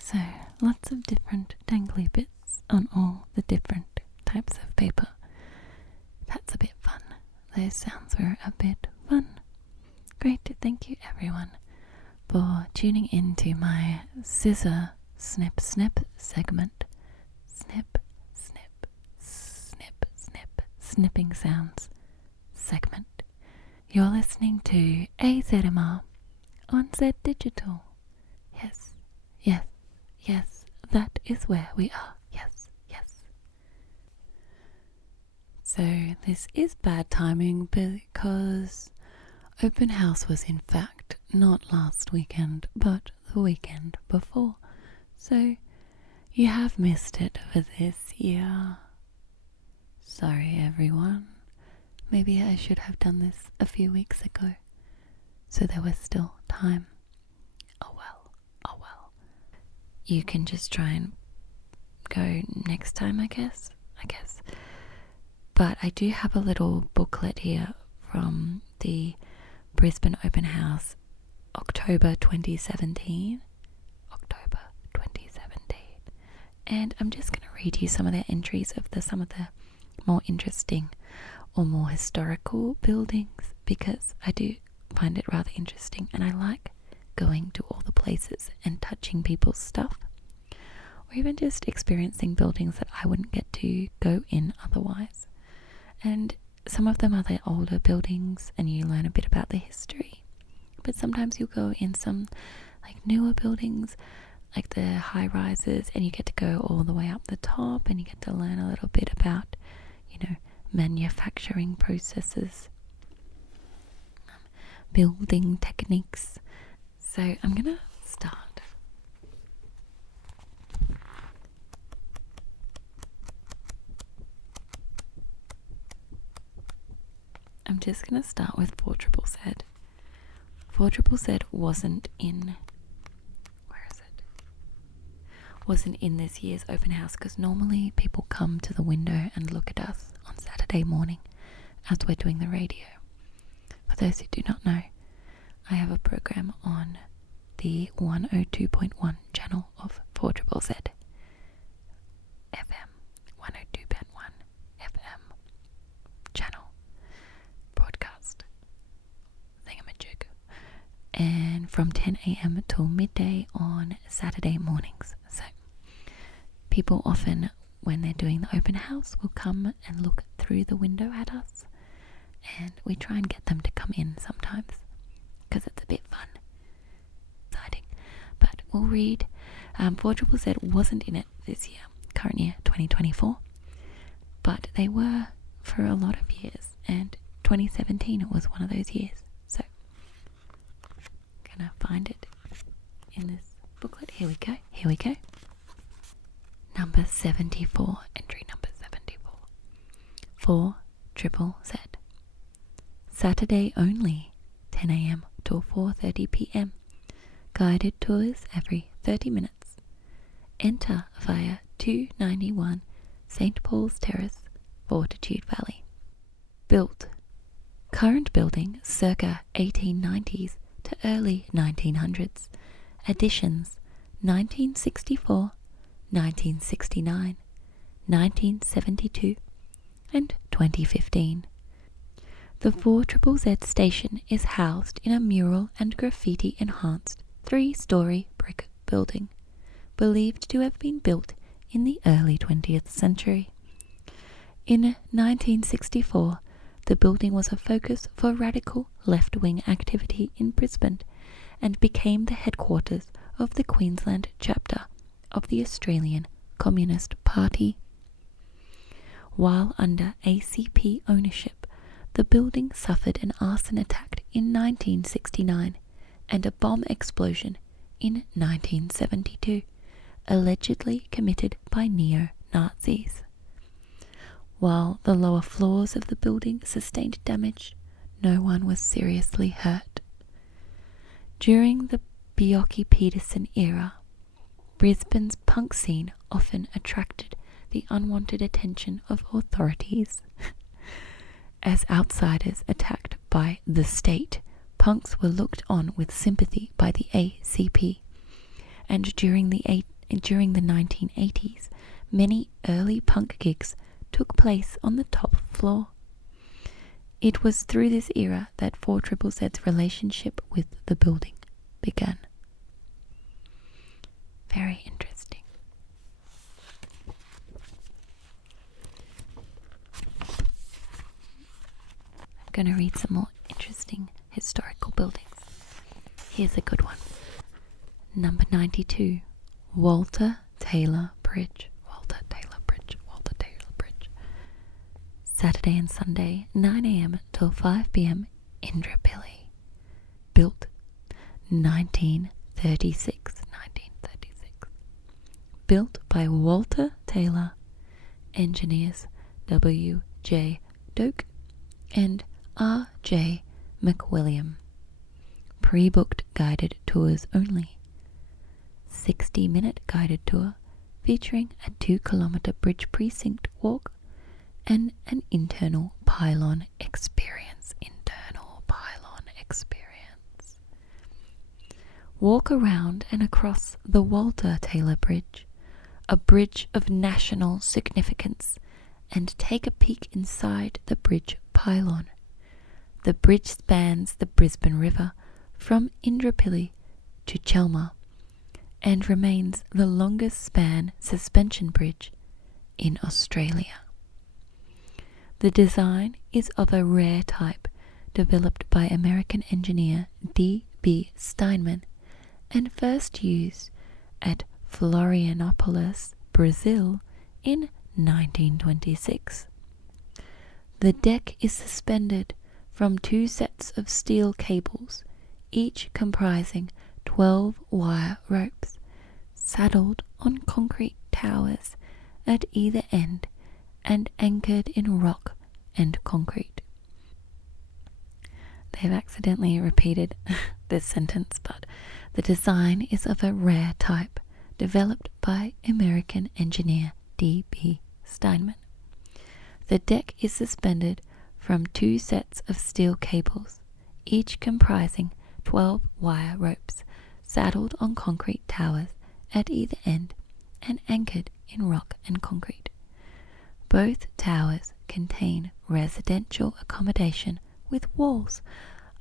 So lots of different dangly bits on all the different types of paper. That's a bit fun. Those sounds were a bit fun. Great, thank you everyone for tuning in to my scissor snip segment. Snip, snip, snip, snip, snipping sounds segment. You're listening to AzZMR on Zed Digital. Yes, yes. Yes, that is where we are. Yes, yes. So this is bad timing because open house was in fact not last weekend but the weekend before. So you have missed it for this year. Sorry everyone. Maybe I should have done this a few weeks ago so there was still time. Oh well. You can just try and go next time, I guess. But I do have a little booklet here from the Brisbane Open House, October 2017. And I'm just going to read you some of the entries of some of the more interesting or more historical buildings, because I do find it rather interesting and I like going to all the places and touching people's stuff, or even just experiencing buildings that I wouldn't get to go in otherwise. And some of them are the older buildings and you learn a bit about the history, but sometimes you'll go in some like newer buildings like the high rises and you get to go all the way up the top and you get to learn a little bit about, manufacturing processes, building techniques. So I'm gonna start. I'm just gonna start with Zed. Zed wasn't in this year's open house because normally people come to the window and look at us on Saturday morning as we're doing the radio. For those who do not know, I have a program on the 102.1 channel of Zed FM, 102.1 FM channel broadcast thingamajig, and from 10 a.m. till midday on Saturday mornings. So people often, when they're doing the open house, will come and look through the window at us, and we try and get them to come in sometimes because it's a bit fun, exciting. But we'll read. Zed wasn't in it this year, current year 2024, but they were for a lot of years, and 2017 it was one of those years. So find it in this booklet. Here we go. Here we go. Number 74. Entry number 74. 4 Triple Z. Saturday only, 10 a.m. till 4:30 p.m. Guided tours every 30 minutes. Enter via 291 St. Paul's Terrace, Fortitude Valley. Built. Current building circa 1890s to early 1900s. Additions 1964, 1969, 1972 and 2015. The 4ZZZ station is housed in a mural and graffiti enhanced 3-story brick building, believed to have been built in the early 20th century. In 1964, the building was a focus for radical left-wing activity in Brisbane and became the headquarters of the Queensland chapter of the Australian Communist Party. While under ACP ownership, the building suffered an arson attack in 1969 and a bomb explosion in 1972, allegedly committed by neo-Nazis. While the lower floors of the building sustained damage, no one was seriously hurt. During the Bjelke-Petersen era, Brisbane's punk scene often attracted the unwanted attention of authorities. As outsiders attacked by the state, punks were looked on with sympathy by the ACP, and during the 1980s, many early punk gigs took place on the top floor. It was through this era that 4ZZZ's relationship with the building began. Very interesting. I'm going to read some more interesting historical buildings. Here's a good one. Number 92, Walter Taylor Bridge. Walter Taylor Bridge. Walter Taylor Bridge. Saturday and Sunday, 9 a.m. till 5 p.m. Indooroopilly. Built 1936. Built by Walter Taylor, engineers W.J. Doak and R.J. McWilliam. Pre-booked guided tours only. 60-minute guided tour featuring a 2-kilometre bridge precinct walk and an internal pylon experience. Walk around and across the Walter Taylor Bridge, a bridge of national significance, and take a peek inside the bridge pylon. The bridge spans the Brisbane River from Indooroopilly to Chelmer and remains the longest span suspension bridge in Australia. The design is of a rare type developed by American engineer D.B. Steinman and first used at Florianopolis, Brazil in 1926. The deck is suspended from 2 sets of steel cables, each comprising 12 wire ropes, saddled on concrete towers at either end and anchored in rock and concrete. They've accidentally repeated this sentence, but the design is of a rare type developed by American engineer D.B. Steinman. The deck is suspended from 2 sets of steel cables, each comprising 12 wire ropes, saddled on concrete towers at either end and anchored in rock and concrete. Both towers contain residential accommodation with walls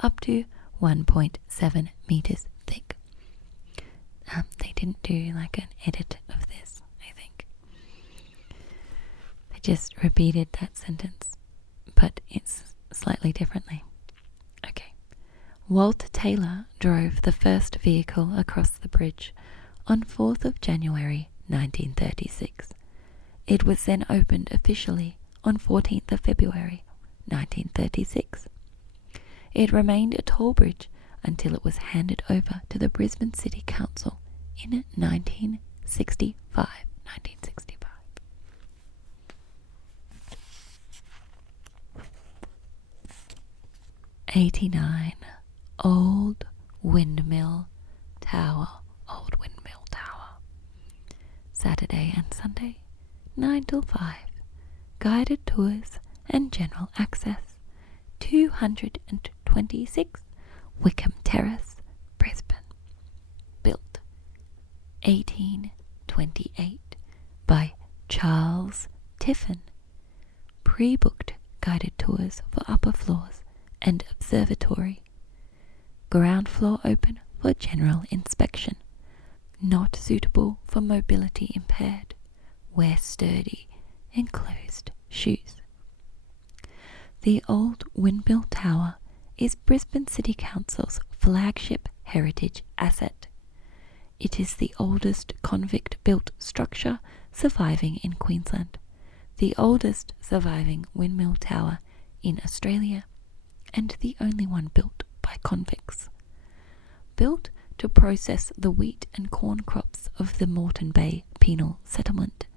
up to 1.7 meters thick. They didn't do like an edit of this, I think. They just repeated that sentence, but it's slightly differently. Okay. Walter Taylor drove the first vehicle across the bridge on 4th of January 1936. It was then opened officially on 14th of February 1936. It remained a toll bridge until it was handed over to the Brisbane City Council in 1965. 89. Old Windmill Tower. Saturday and Sunday, 9 till 5. Guided tours and general access. 226 Wickham Terrace, Brisbane. Built 1828 by Charles Tiffin. Pre-booked guided tours for upper floors and observatory. Ground floor open for general inspection. Not suitable for mobility impaired. Wear sturdy, enclosed shoes. The Old Windmill Tower is Brisbane City Council's flagship heritage asset. It is the oldest convict-built structure surviving in Queensland, the oldest surviving windmill tower in Australia, and the only one built by convicts. Built to process the wheat and corn crops of the Moreton Bay penal settlement,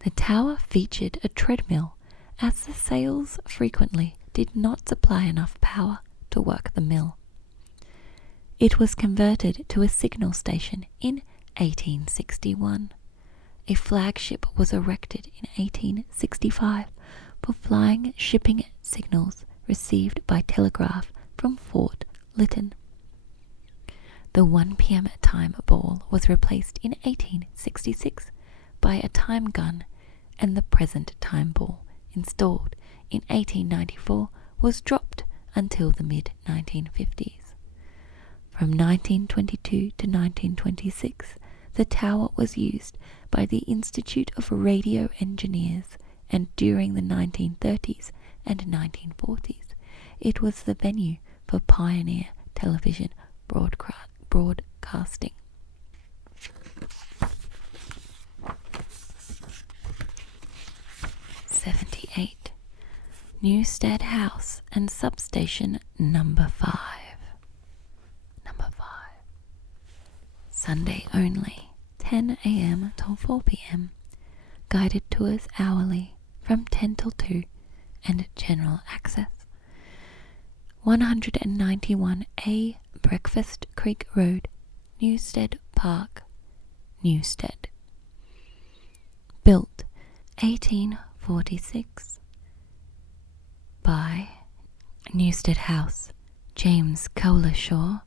the tower featured a treadmill as the sails frequently did not supply enough power to work the mill. It was converted to a signal station in 1861. A flagship was erected in 1865 for flying shipping signals received by telegraph from Fort Lytton. The 1 p.m. time ball was replaced in 1866 by a time gun, and the present time ball, installed in 1894, was dropped until the mid-1950s. From 1922 to 1926, the tower was used by the Institute of Radio Engineers, and during the 1930s and 1940s, it was the venue for pioneer television broadcasting. '78. Newstead House and Substation Number 5. Sunday only, 10 a.m. till 4 p.m. Guided tours hourly from 10 till 2 and general access. 191A Breakfast Creek Road, Newstead Park, Newstead. Built 1846 by Newstead House, James Cowlishaw.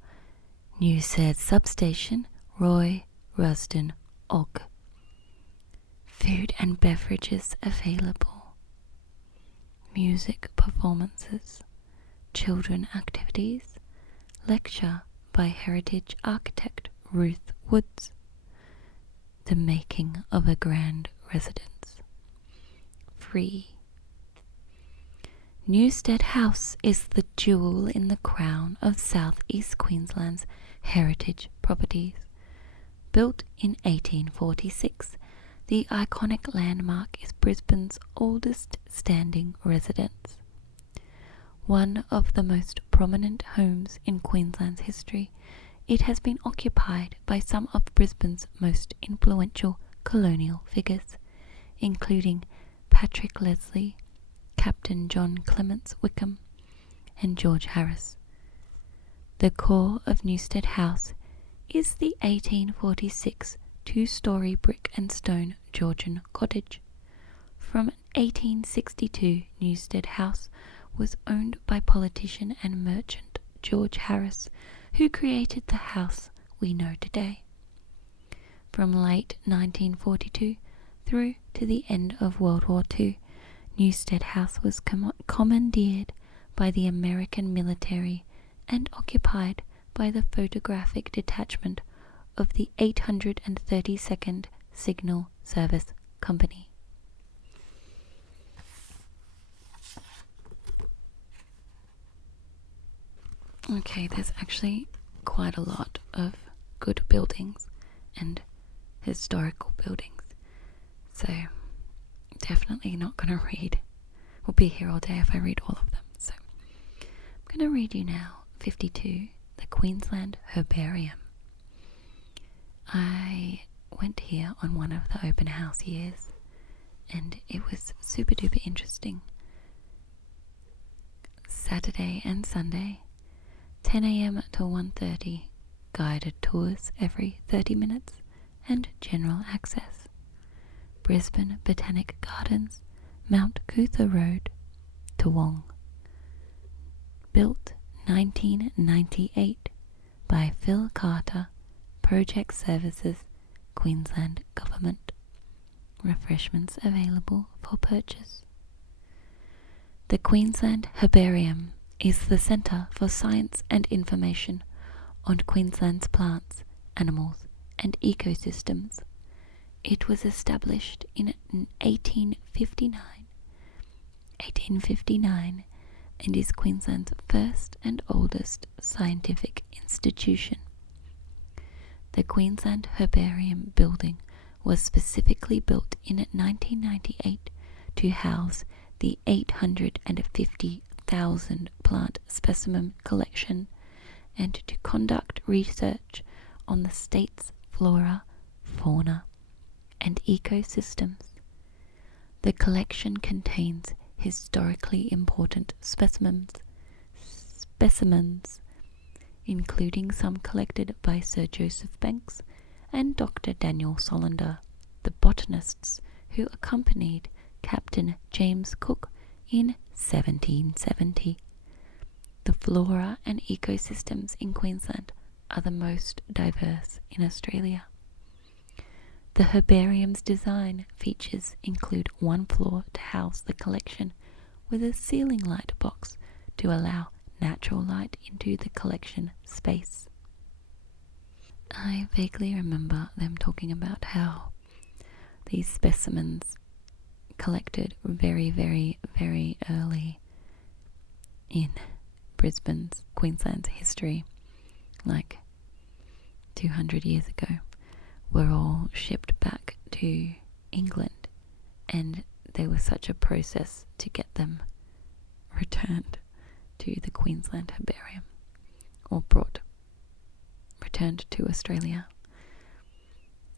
Newstead Substation, Roy Rusden Og. Food and beverages available. Music performances, children activities, lecture by heritage architect Ruth Woods. The making of a grand residence. Free. Newstead House is the jewel in the crown of South East Queensland's heritage properties. Built in 1846, the iconic landmark is Brisbane's oldest standing residence. One of the most prominent homes in Queensland's history, it has been occupied by some of Brisbane's most influential colonial figures, including Patrick Leslie, Captain John Clements Wickham, and George Harris. The core of Newstead House is the 1846 two-storey brick and stone Georgian cottage. From 1862, Newstead House was owned by politician and merchant George Harris, who created the house we know today. From late 1942 through to the end of World War II, Newstead House was commandeered by the American military and occupied by the photographic detachment of the 832nd Signal Service Company. Okay, there's actually quite a lot of good buildings and historical buildings, so definitely not going to read. We'll be here all day if I read all of them. So I'm going to read you now 52, the Queensland Herbarium. I went here on one of the open house years and it was super duper interesting. Saturday and Sunday, 10 a.m. to 1:30, guided tours every 30 minutes and general access. Brisbane Botanic Gardens, Mount Cootha Road, Toowong. Built 1998 by Phil Carter, Project Services, Queensland Government. Refreshments available for purchase. The Queensland Herbarium is the centre for science and information on Queensland's plants, animals and ecosystems. It was established in 1859 and is Queensland's first and oldest scientific institution. The Queensland Herbarium building was specifically built in 1998 to house the 850,000 plant specimen collection and to conduct research on the state's flora, fauna, and ecosystems. The collection contains historically important specimens, including some collected by Sir Joseph Banks and Dr. Daniel Solander, the botanists who accompanied Captain James Cook in 1770. The flora and ecosystems in Queensland are the most diverse in Australia. The herbarium's design features include one floor to house the collection with a ceiling light box to allow natural light into the collection space. I vaguely remember them talking about how these specimens collected very, very, very early in Queensland's history, like 200 years ago, were all shipped back to England, and there was such a process to get them returned to the Queensland Herbarium, or returned to Australia,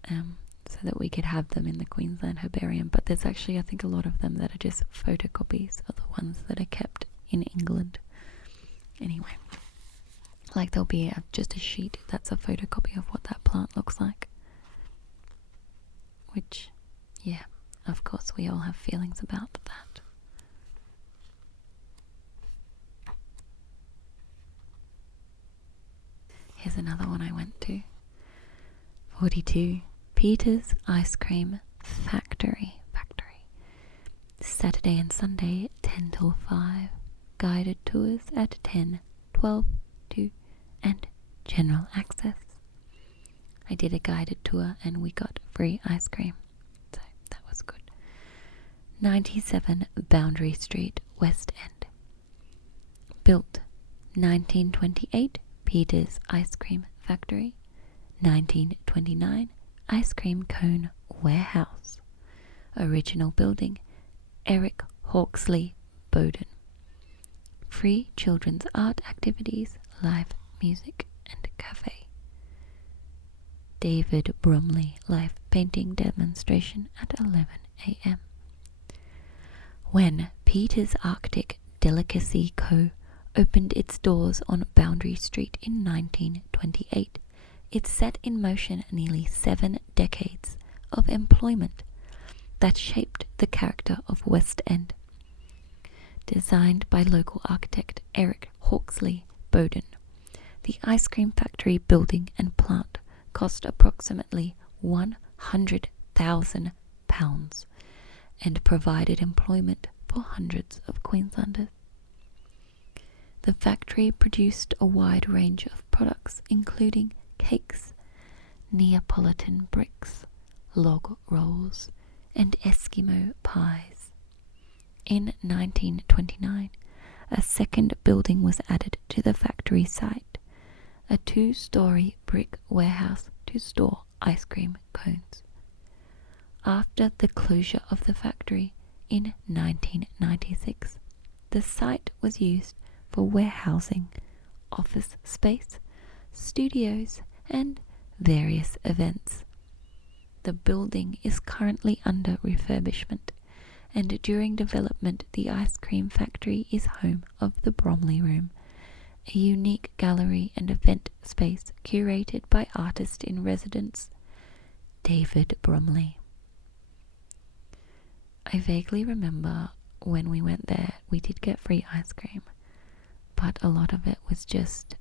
so that we could have them in the Queensland Herbarium. But there's actually, I think, a lot of them that are just photocopies of the ones that are kept in England. Anyway, like there'll be just a sheet that's a photocopy of what that plant looks like. Which, yeah, of course we all have feelings about that. Here's another one I went to. 42, Peter's Ice Cream Factory. Saturday and Sunday, 10 till 5. Guided tours at 10, 12, 2, and general access. I did a guided tour and we got free ice cream, so that was good. 97 Boundary Street, West End. Built 1928, Peter's Ice Cream Factory. 1929, Ice Cream Cone Warehouse. Original building, Eric Hawksley Bowden. Free children's art activities, live music and cafe. David Bromley live painting demonstration at 11 a.m. When Peter's Arctic Delicacy Co. opened its doors on Boundary Street in 1928, it set in motion nearly 7 decades of employment that shaped the character of West End. Designed by local architect Eric Hawksley Bowden, the ice cream factory building and plant cost approximately £100,000 and provided employment for hundreds of Queenslanders. The factory produced a wide range of products including cakes, Neapolitan bricks, log rolls, and Eskimo pies. In 1929, a second building was added to the factory site, a 2-story brick warehouse to store ice cream cones. After the closure of the factory in 1996, the site was used for warehousing, office space, studios, and various events. The building is currently under refurbishment, and during development the ice cream factory is home of the Bromley Room, a unique gallery and event space curated by artist-in-residence David Bromley. I vaguely remember when we went there, we did get free ice cream, but a lot of it was just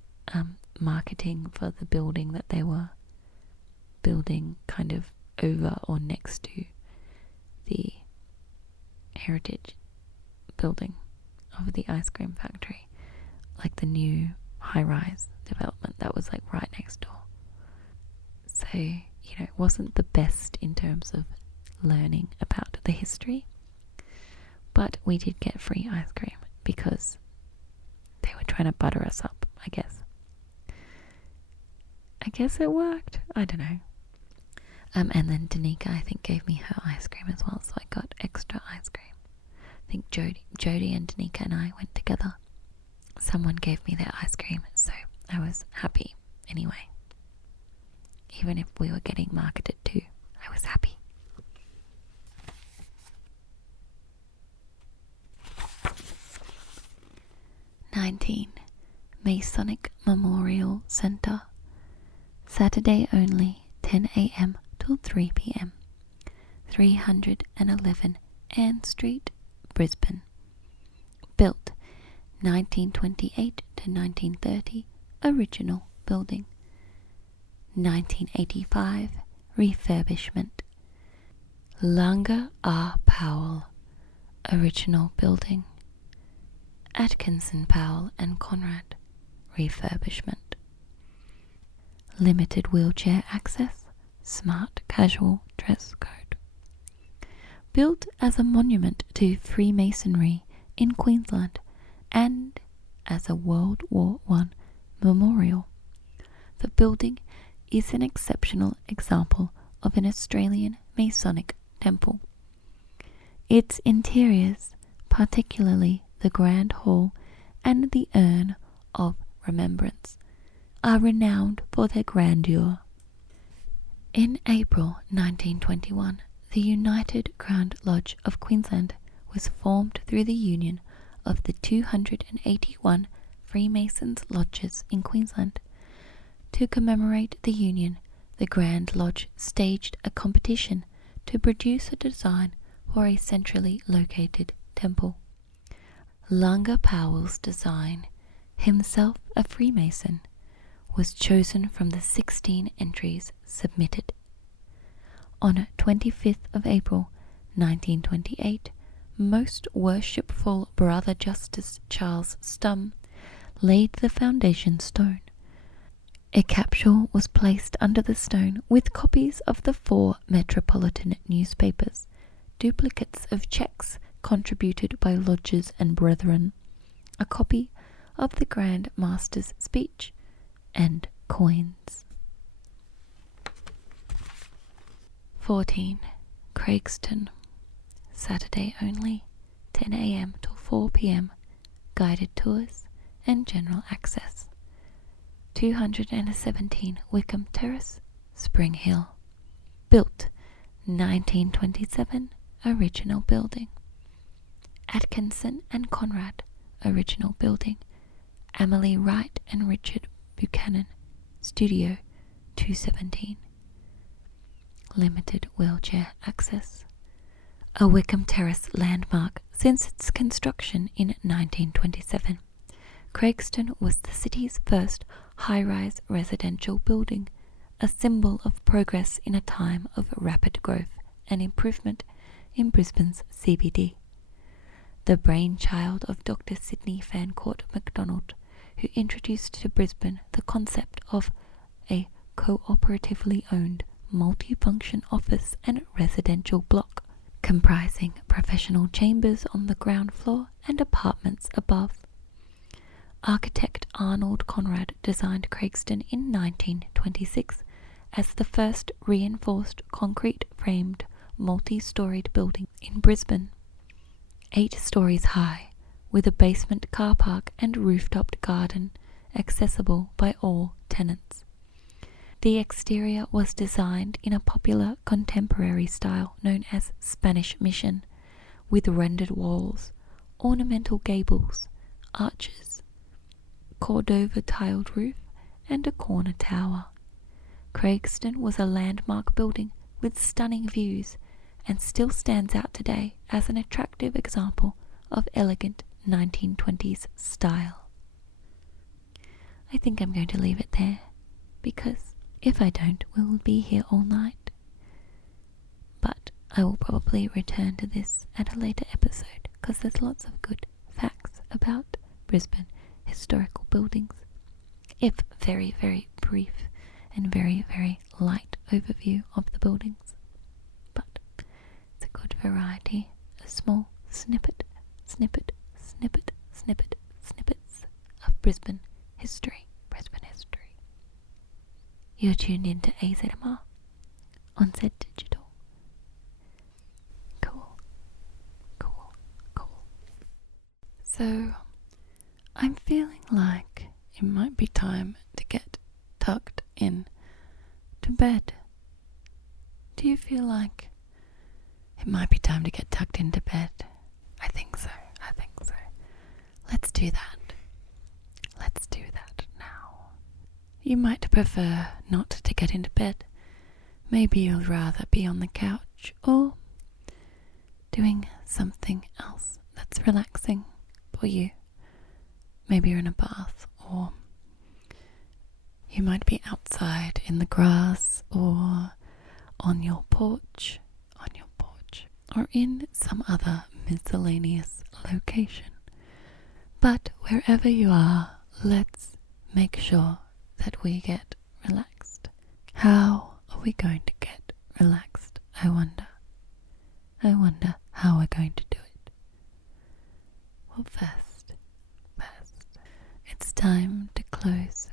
marketing for the building that they were building kind of over or next to the heritage building of the ice cream factory, like the new high-rise development that was like right next door. So, it wasn't the best in terms of learning about the history, but we did get free ice cream because they were trying to butter us up, I guess. I guess it worked. I don't know. And then Danica, I think, gave me her ice cream as well, so I got extra ice cream. I think Jody and Danica and I went together. Someone gave me their ice cream, so I was happy anyway. Even if we were getting marketed to, I was happy. Masonic Memorial Centre. Saturday only, 10 a.m. till 3 p.m. 311 Ann Street, Brisbane. Built 1928 to 1930, original building. 1985, refurbishment. Langer R. Powell, original building. Atkinson Powell and Conrad, refurbishment. Limited wheelchair access, smart casual dress code. Built as a monument to Freemasonry in Queensland and as a World War I memorial. The building is an exceptional example of an Australian Masonic temple. Its interiors, particularly the Grand Hall and the Urn of Remembrance, are renowned for their grandeur. In April 1921, the United Ground Lodge of Queensland was formed through the union of the 281 Freemasons lodges in Queensland. To commemorate the union, the Grand Lodge staged a competition to produce a design for a centrally located temple. Langer Powell's design, himself a Freemason, was chosen from the 16 entries submitted. On 25th of April 1928, Most Worshipful Brother Justice Charles Stum laid the foundation stone. A capsule was placed under the stone with copies of the 4 metropolitan newspapers, duplicates of cheques contributed by lodges and brethren, a copy of the Grand Master's speech, and coins. 14. Craigston. Saturday only, 10 a.m. till 4 p.m. Guided tours and general access. 217 Wickham Terrace, Spring Hill. Built 1927, original building. Atkinson and Conrad, original building. Emily Wright and Richard Buchanan, Studio 217. Limited wheelchair access. A Wickham Terrace landmark since its construction in 1927. Craigston was the city's first high-rise residential building, a symbol of progress in a time of rapid growth and improvement in Brisbane's CBD. The brainchild of Dr. Sydney Fancourt MacDonald, who introduced to Brisbane the concept of a cooperatively owned multifunction office and residential block, comprising professional chambers on the ground floor and apartments above. Architect Arnold Conrad designed Craigston in 1926 as the first reinforced concrete-framed multi-storied building in Brisbane. 8 stories high, with a basement car park and rooftop garden, accessible by all tenants. The exterior was designed in a popular contemporary style known as Spanish Mission, with rendered walls, ornamental gables, arches, Cordova tiled roof, and a corner tower. Craigston was a landmark building with stunning views and still stands out today as an attractive example of elegant 1920s style. I think I'm going to leave it there, because if I don't, we'll be here all night. But I will probably return to this at a later episode, because there's lots of good facts about Brisbane historical buildings. If very, very brief and very, very light overview of the buildings. But it's a good variety, a small snippets of Brisbane history. You're tuned into AZMR on Zed Digital. Cool. So, I'm feeling like it might be time to get tucked in to bed. Do you feel like it might be time to get tucked into bed? I think so. Let's do that. Now. You might prefer not to get into bed. Maybe you'll rather be on the couch or doing something else that's relaxing for you. Maybe you're in a bath, or you might be outside in the grass, or on your porch, or in some other miscellaneous location. But wherever you are, let's make sure that we get relaxed. How are we going to get relaxed? I wonder how we're going to do it. Well, first, it's time to close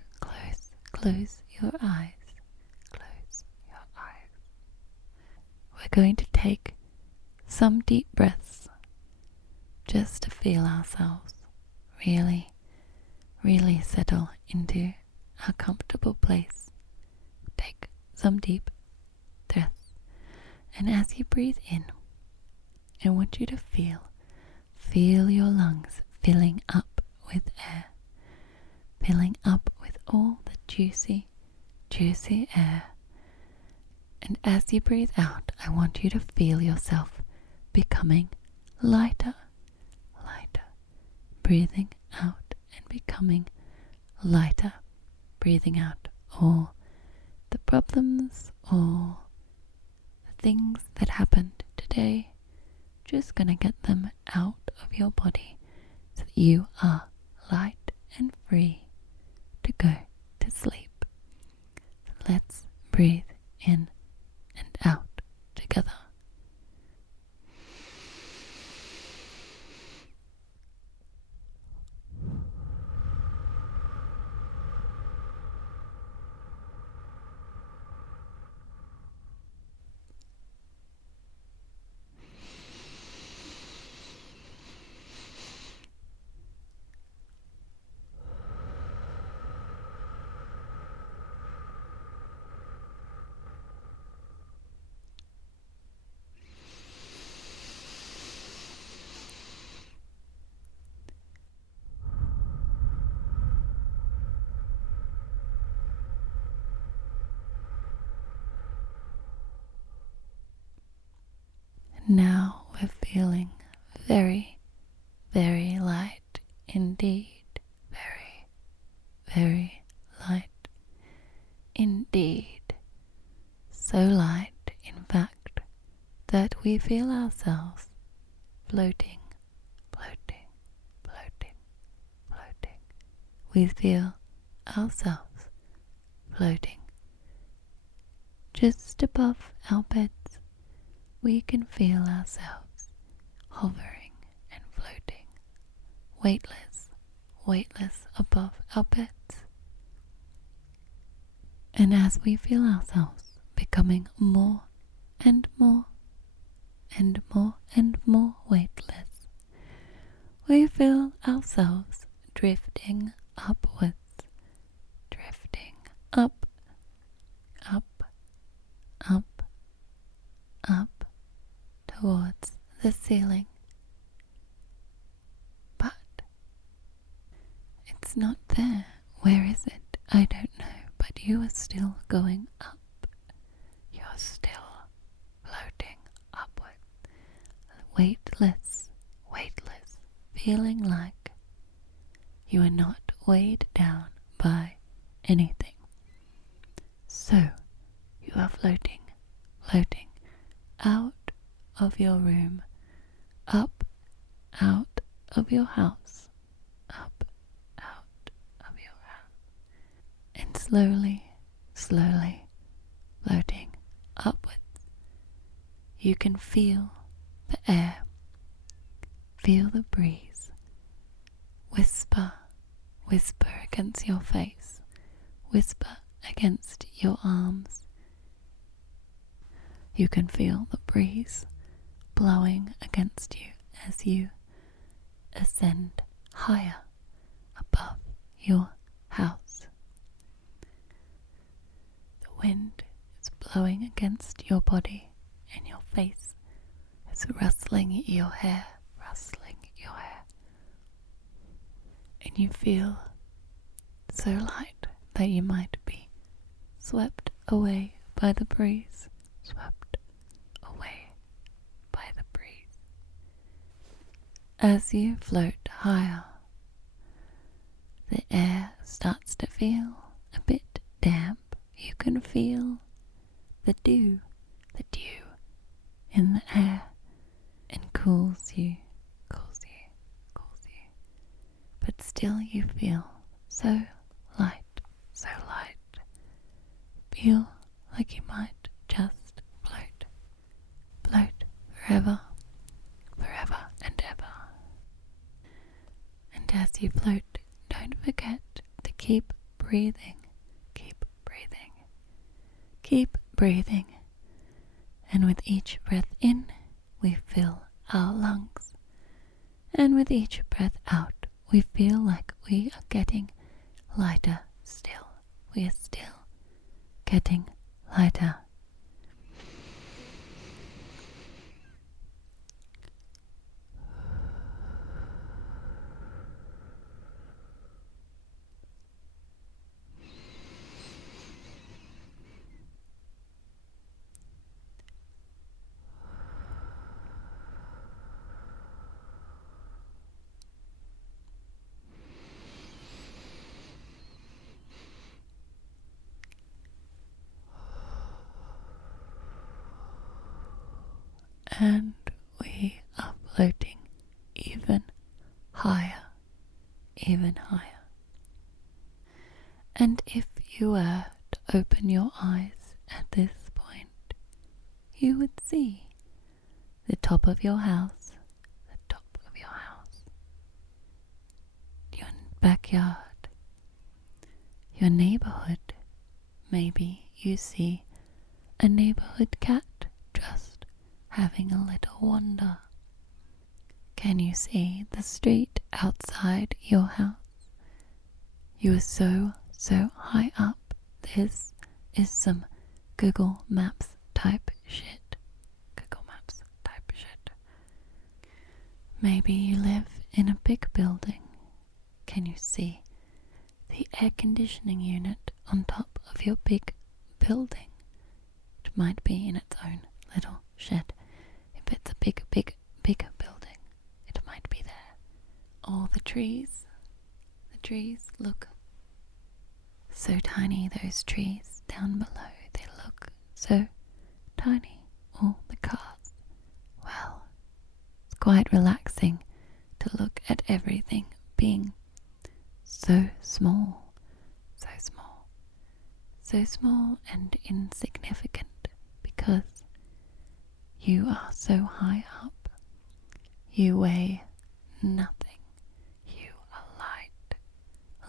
your eyes. We're going to take some deep breaths just to feel ourselves really settle into a comfortable place. Take some deep breaths, and as you breathe in, I want you to feel your lungs filling up with air, filling up with all the juicy air. And as you breathe out, I want you to feel yourself becoming lighter, breathing out and becoming lighter, breathing out all the problems, all the things that happened today. Just gonna get them out of your body so that you are light and free to go to sleep. Let's breathe in and out together. Now we're feeling very, very light indeed. Very, very light indeed. So light, in fact, that we feel ourselves floating. We feel ourselves floating just above our beds. We can feel ourselves hovering and floating, weightless above our beds. And as we feel ourselves becoming more and more weightless, we feel ourselves drifting upwards, up, up, up, up, towards the ceiling. But it's not there. Where is it? I don't know. But you are still going up. You're still floating upward. Weightless, feeling like you are not weighed down by anything. So you are floating out of your room, up, out of your house, up, out of your house, and slowly floating upwards. You can feel the air, feel the breeze, whisper against your face, whisper against your arms. You can feel the breeze blowing against you as you ascend higher above your house. The wind is blowing against your body and your face is rustling your hair. And you feel so light that you might be swept away by the breeze. Swept away by the breeze. As you float higher, the air starts to feel a bit damp. You can feel the dew in the air, and cools you. But still you feel so light. Feel like you might just float forever and ever. And as you float, don't forget to keep breathing. And with each breath in, we fill our lungs. And with each breath out, we feel like we are getting lighter still. We are still getting lighter. And we are floating even higher. And if you were to open your eyes at this point, you would see the top of your house, your backyard, your neighborhood. Maybe you see a neighborhood cat just having a little wander. Can you see the street outside your house? You are so high up. This is some Google Maps type shit. Maybe you live in a big building. Can you see the air conditioning unit on top of your big building? It might be in its own little shed. If it's a big building, it might be there. All the trees look so tiny. Those trees down below, they look so tiny. All the cars. Well, it's quite relaxing to look at everything being so small and insignificant, because you are so high up. You weigh nothing. You are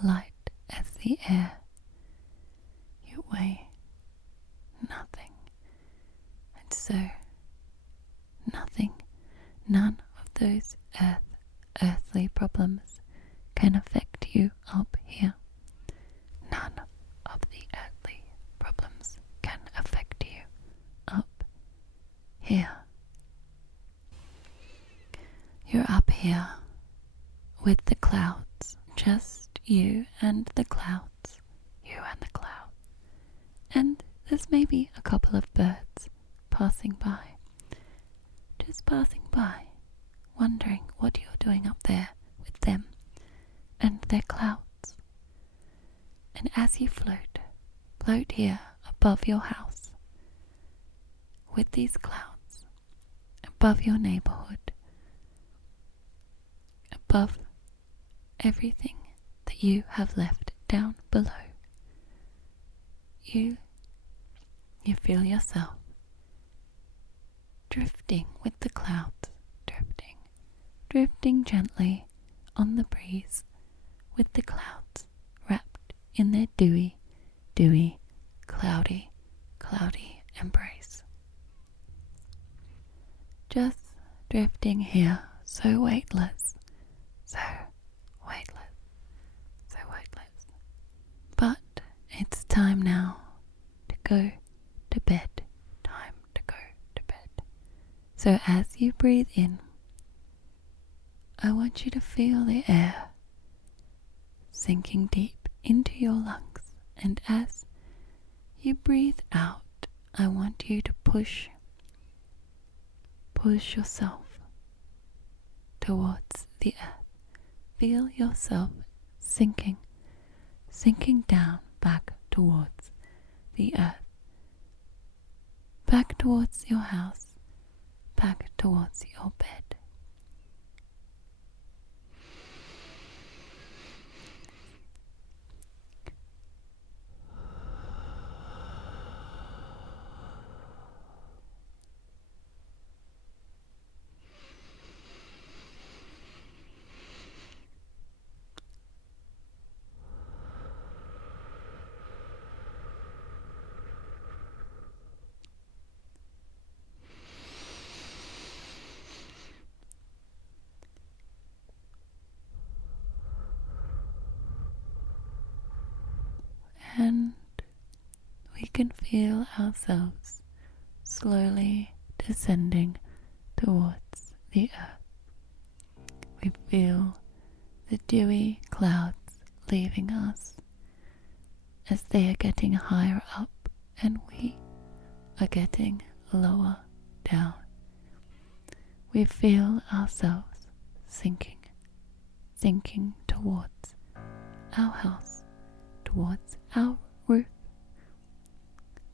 light as the air. You weigh nothing. And so none of those earthly problems can affect you up here. None of the earthly here. You're up here with the clouds, just you and the clouds, you and the clouds. And there's maybe a couple of birds passing by, just passing by, wondering what you're doing up there with them and their clouds. And as you float here above your house, with these clouds, above your neighborhood, above everything that you have left down below, you feel yourself drifting with the clouds, drifting gently on the breeze with the clouds wrapped in their dewy, cloudy embrace. Just drifting here, so weightless, so weightless. But it's time now to go to bed. So as you breathe in, I want you to feel the air sinking deep into your lungs, and as you breathe out, I want you to push yourself towards the earth. Feel yourself sinking down back towards the earth, back towards your house, back towards your bed. And we can feel ourselves slowly descending towards the earth. We feel the dewy clouds leaving us as they are getting higher up and we are getting lower down. We feel ourselves sinking towards our house, towards our roof,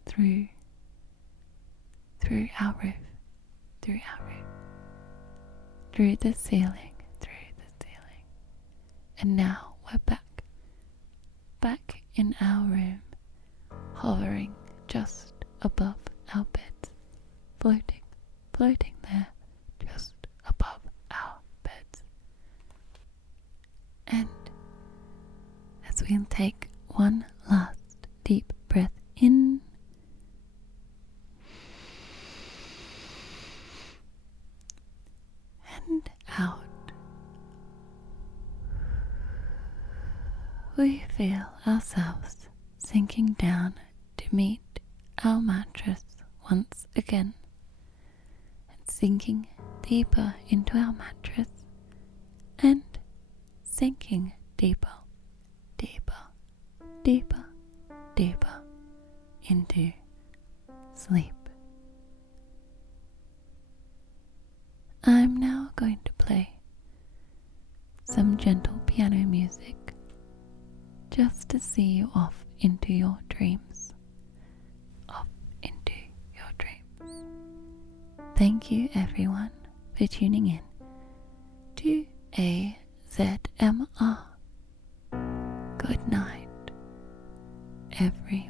through our roof, through the ceiling, and now we're back in our room, hovering just above our beds, floating there, just above our beds. And as we take one last deep breath in and out, we feel ourselves sinking down to meet our mattress once again, and sinking deeper into our mattress and sinking deeper into sleep. I'm now going to play some gentle piano music just to see you off into your dreams. Thank you everyone for tuning in to AZMR. Good night, everyone.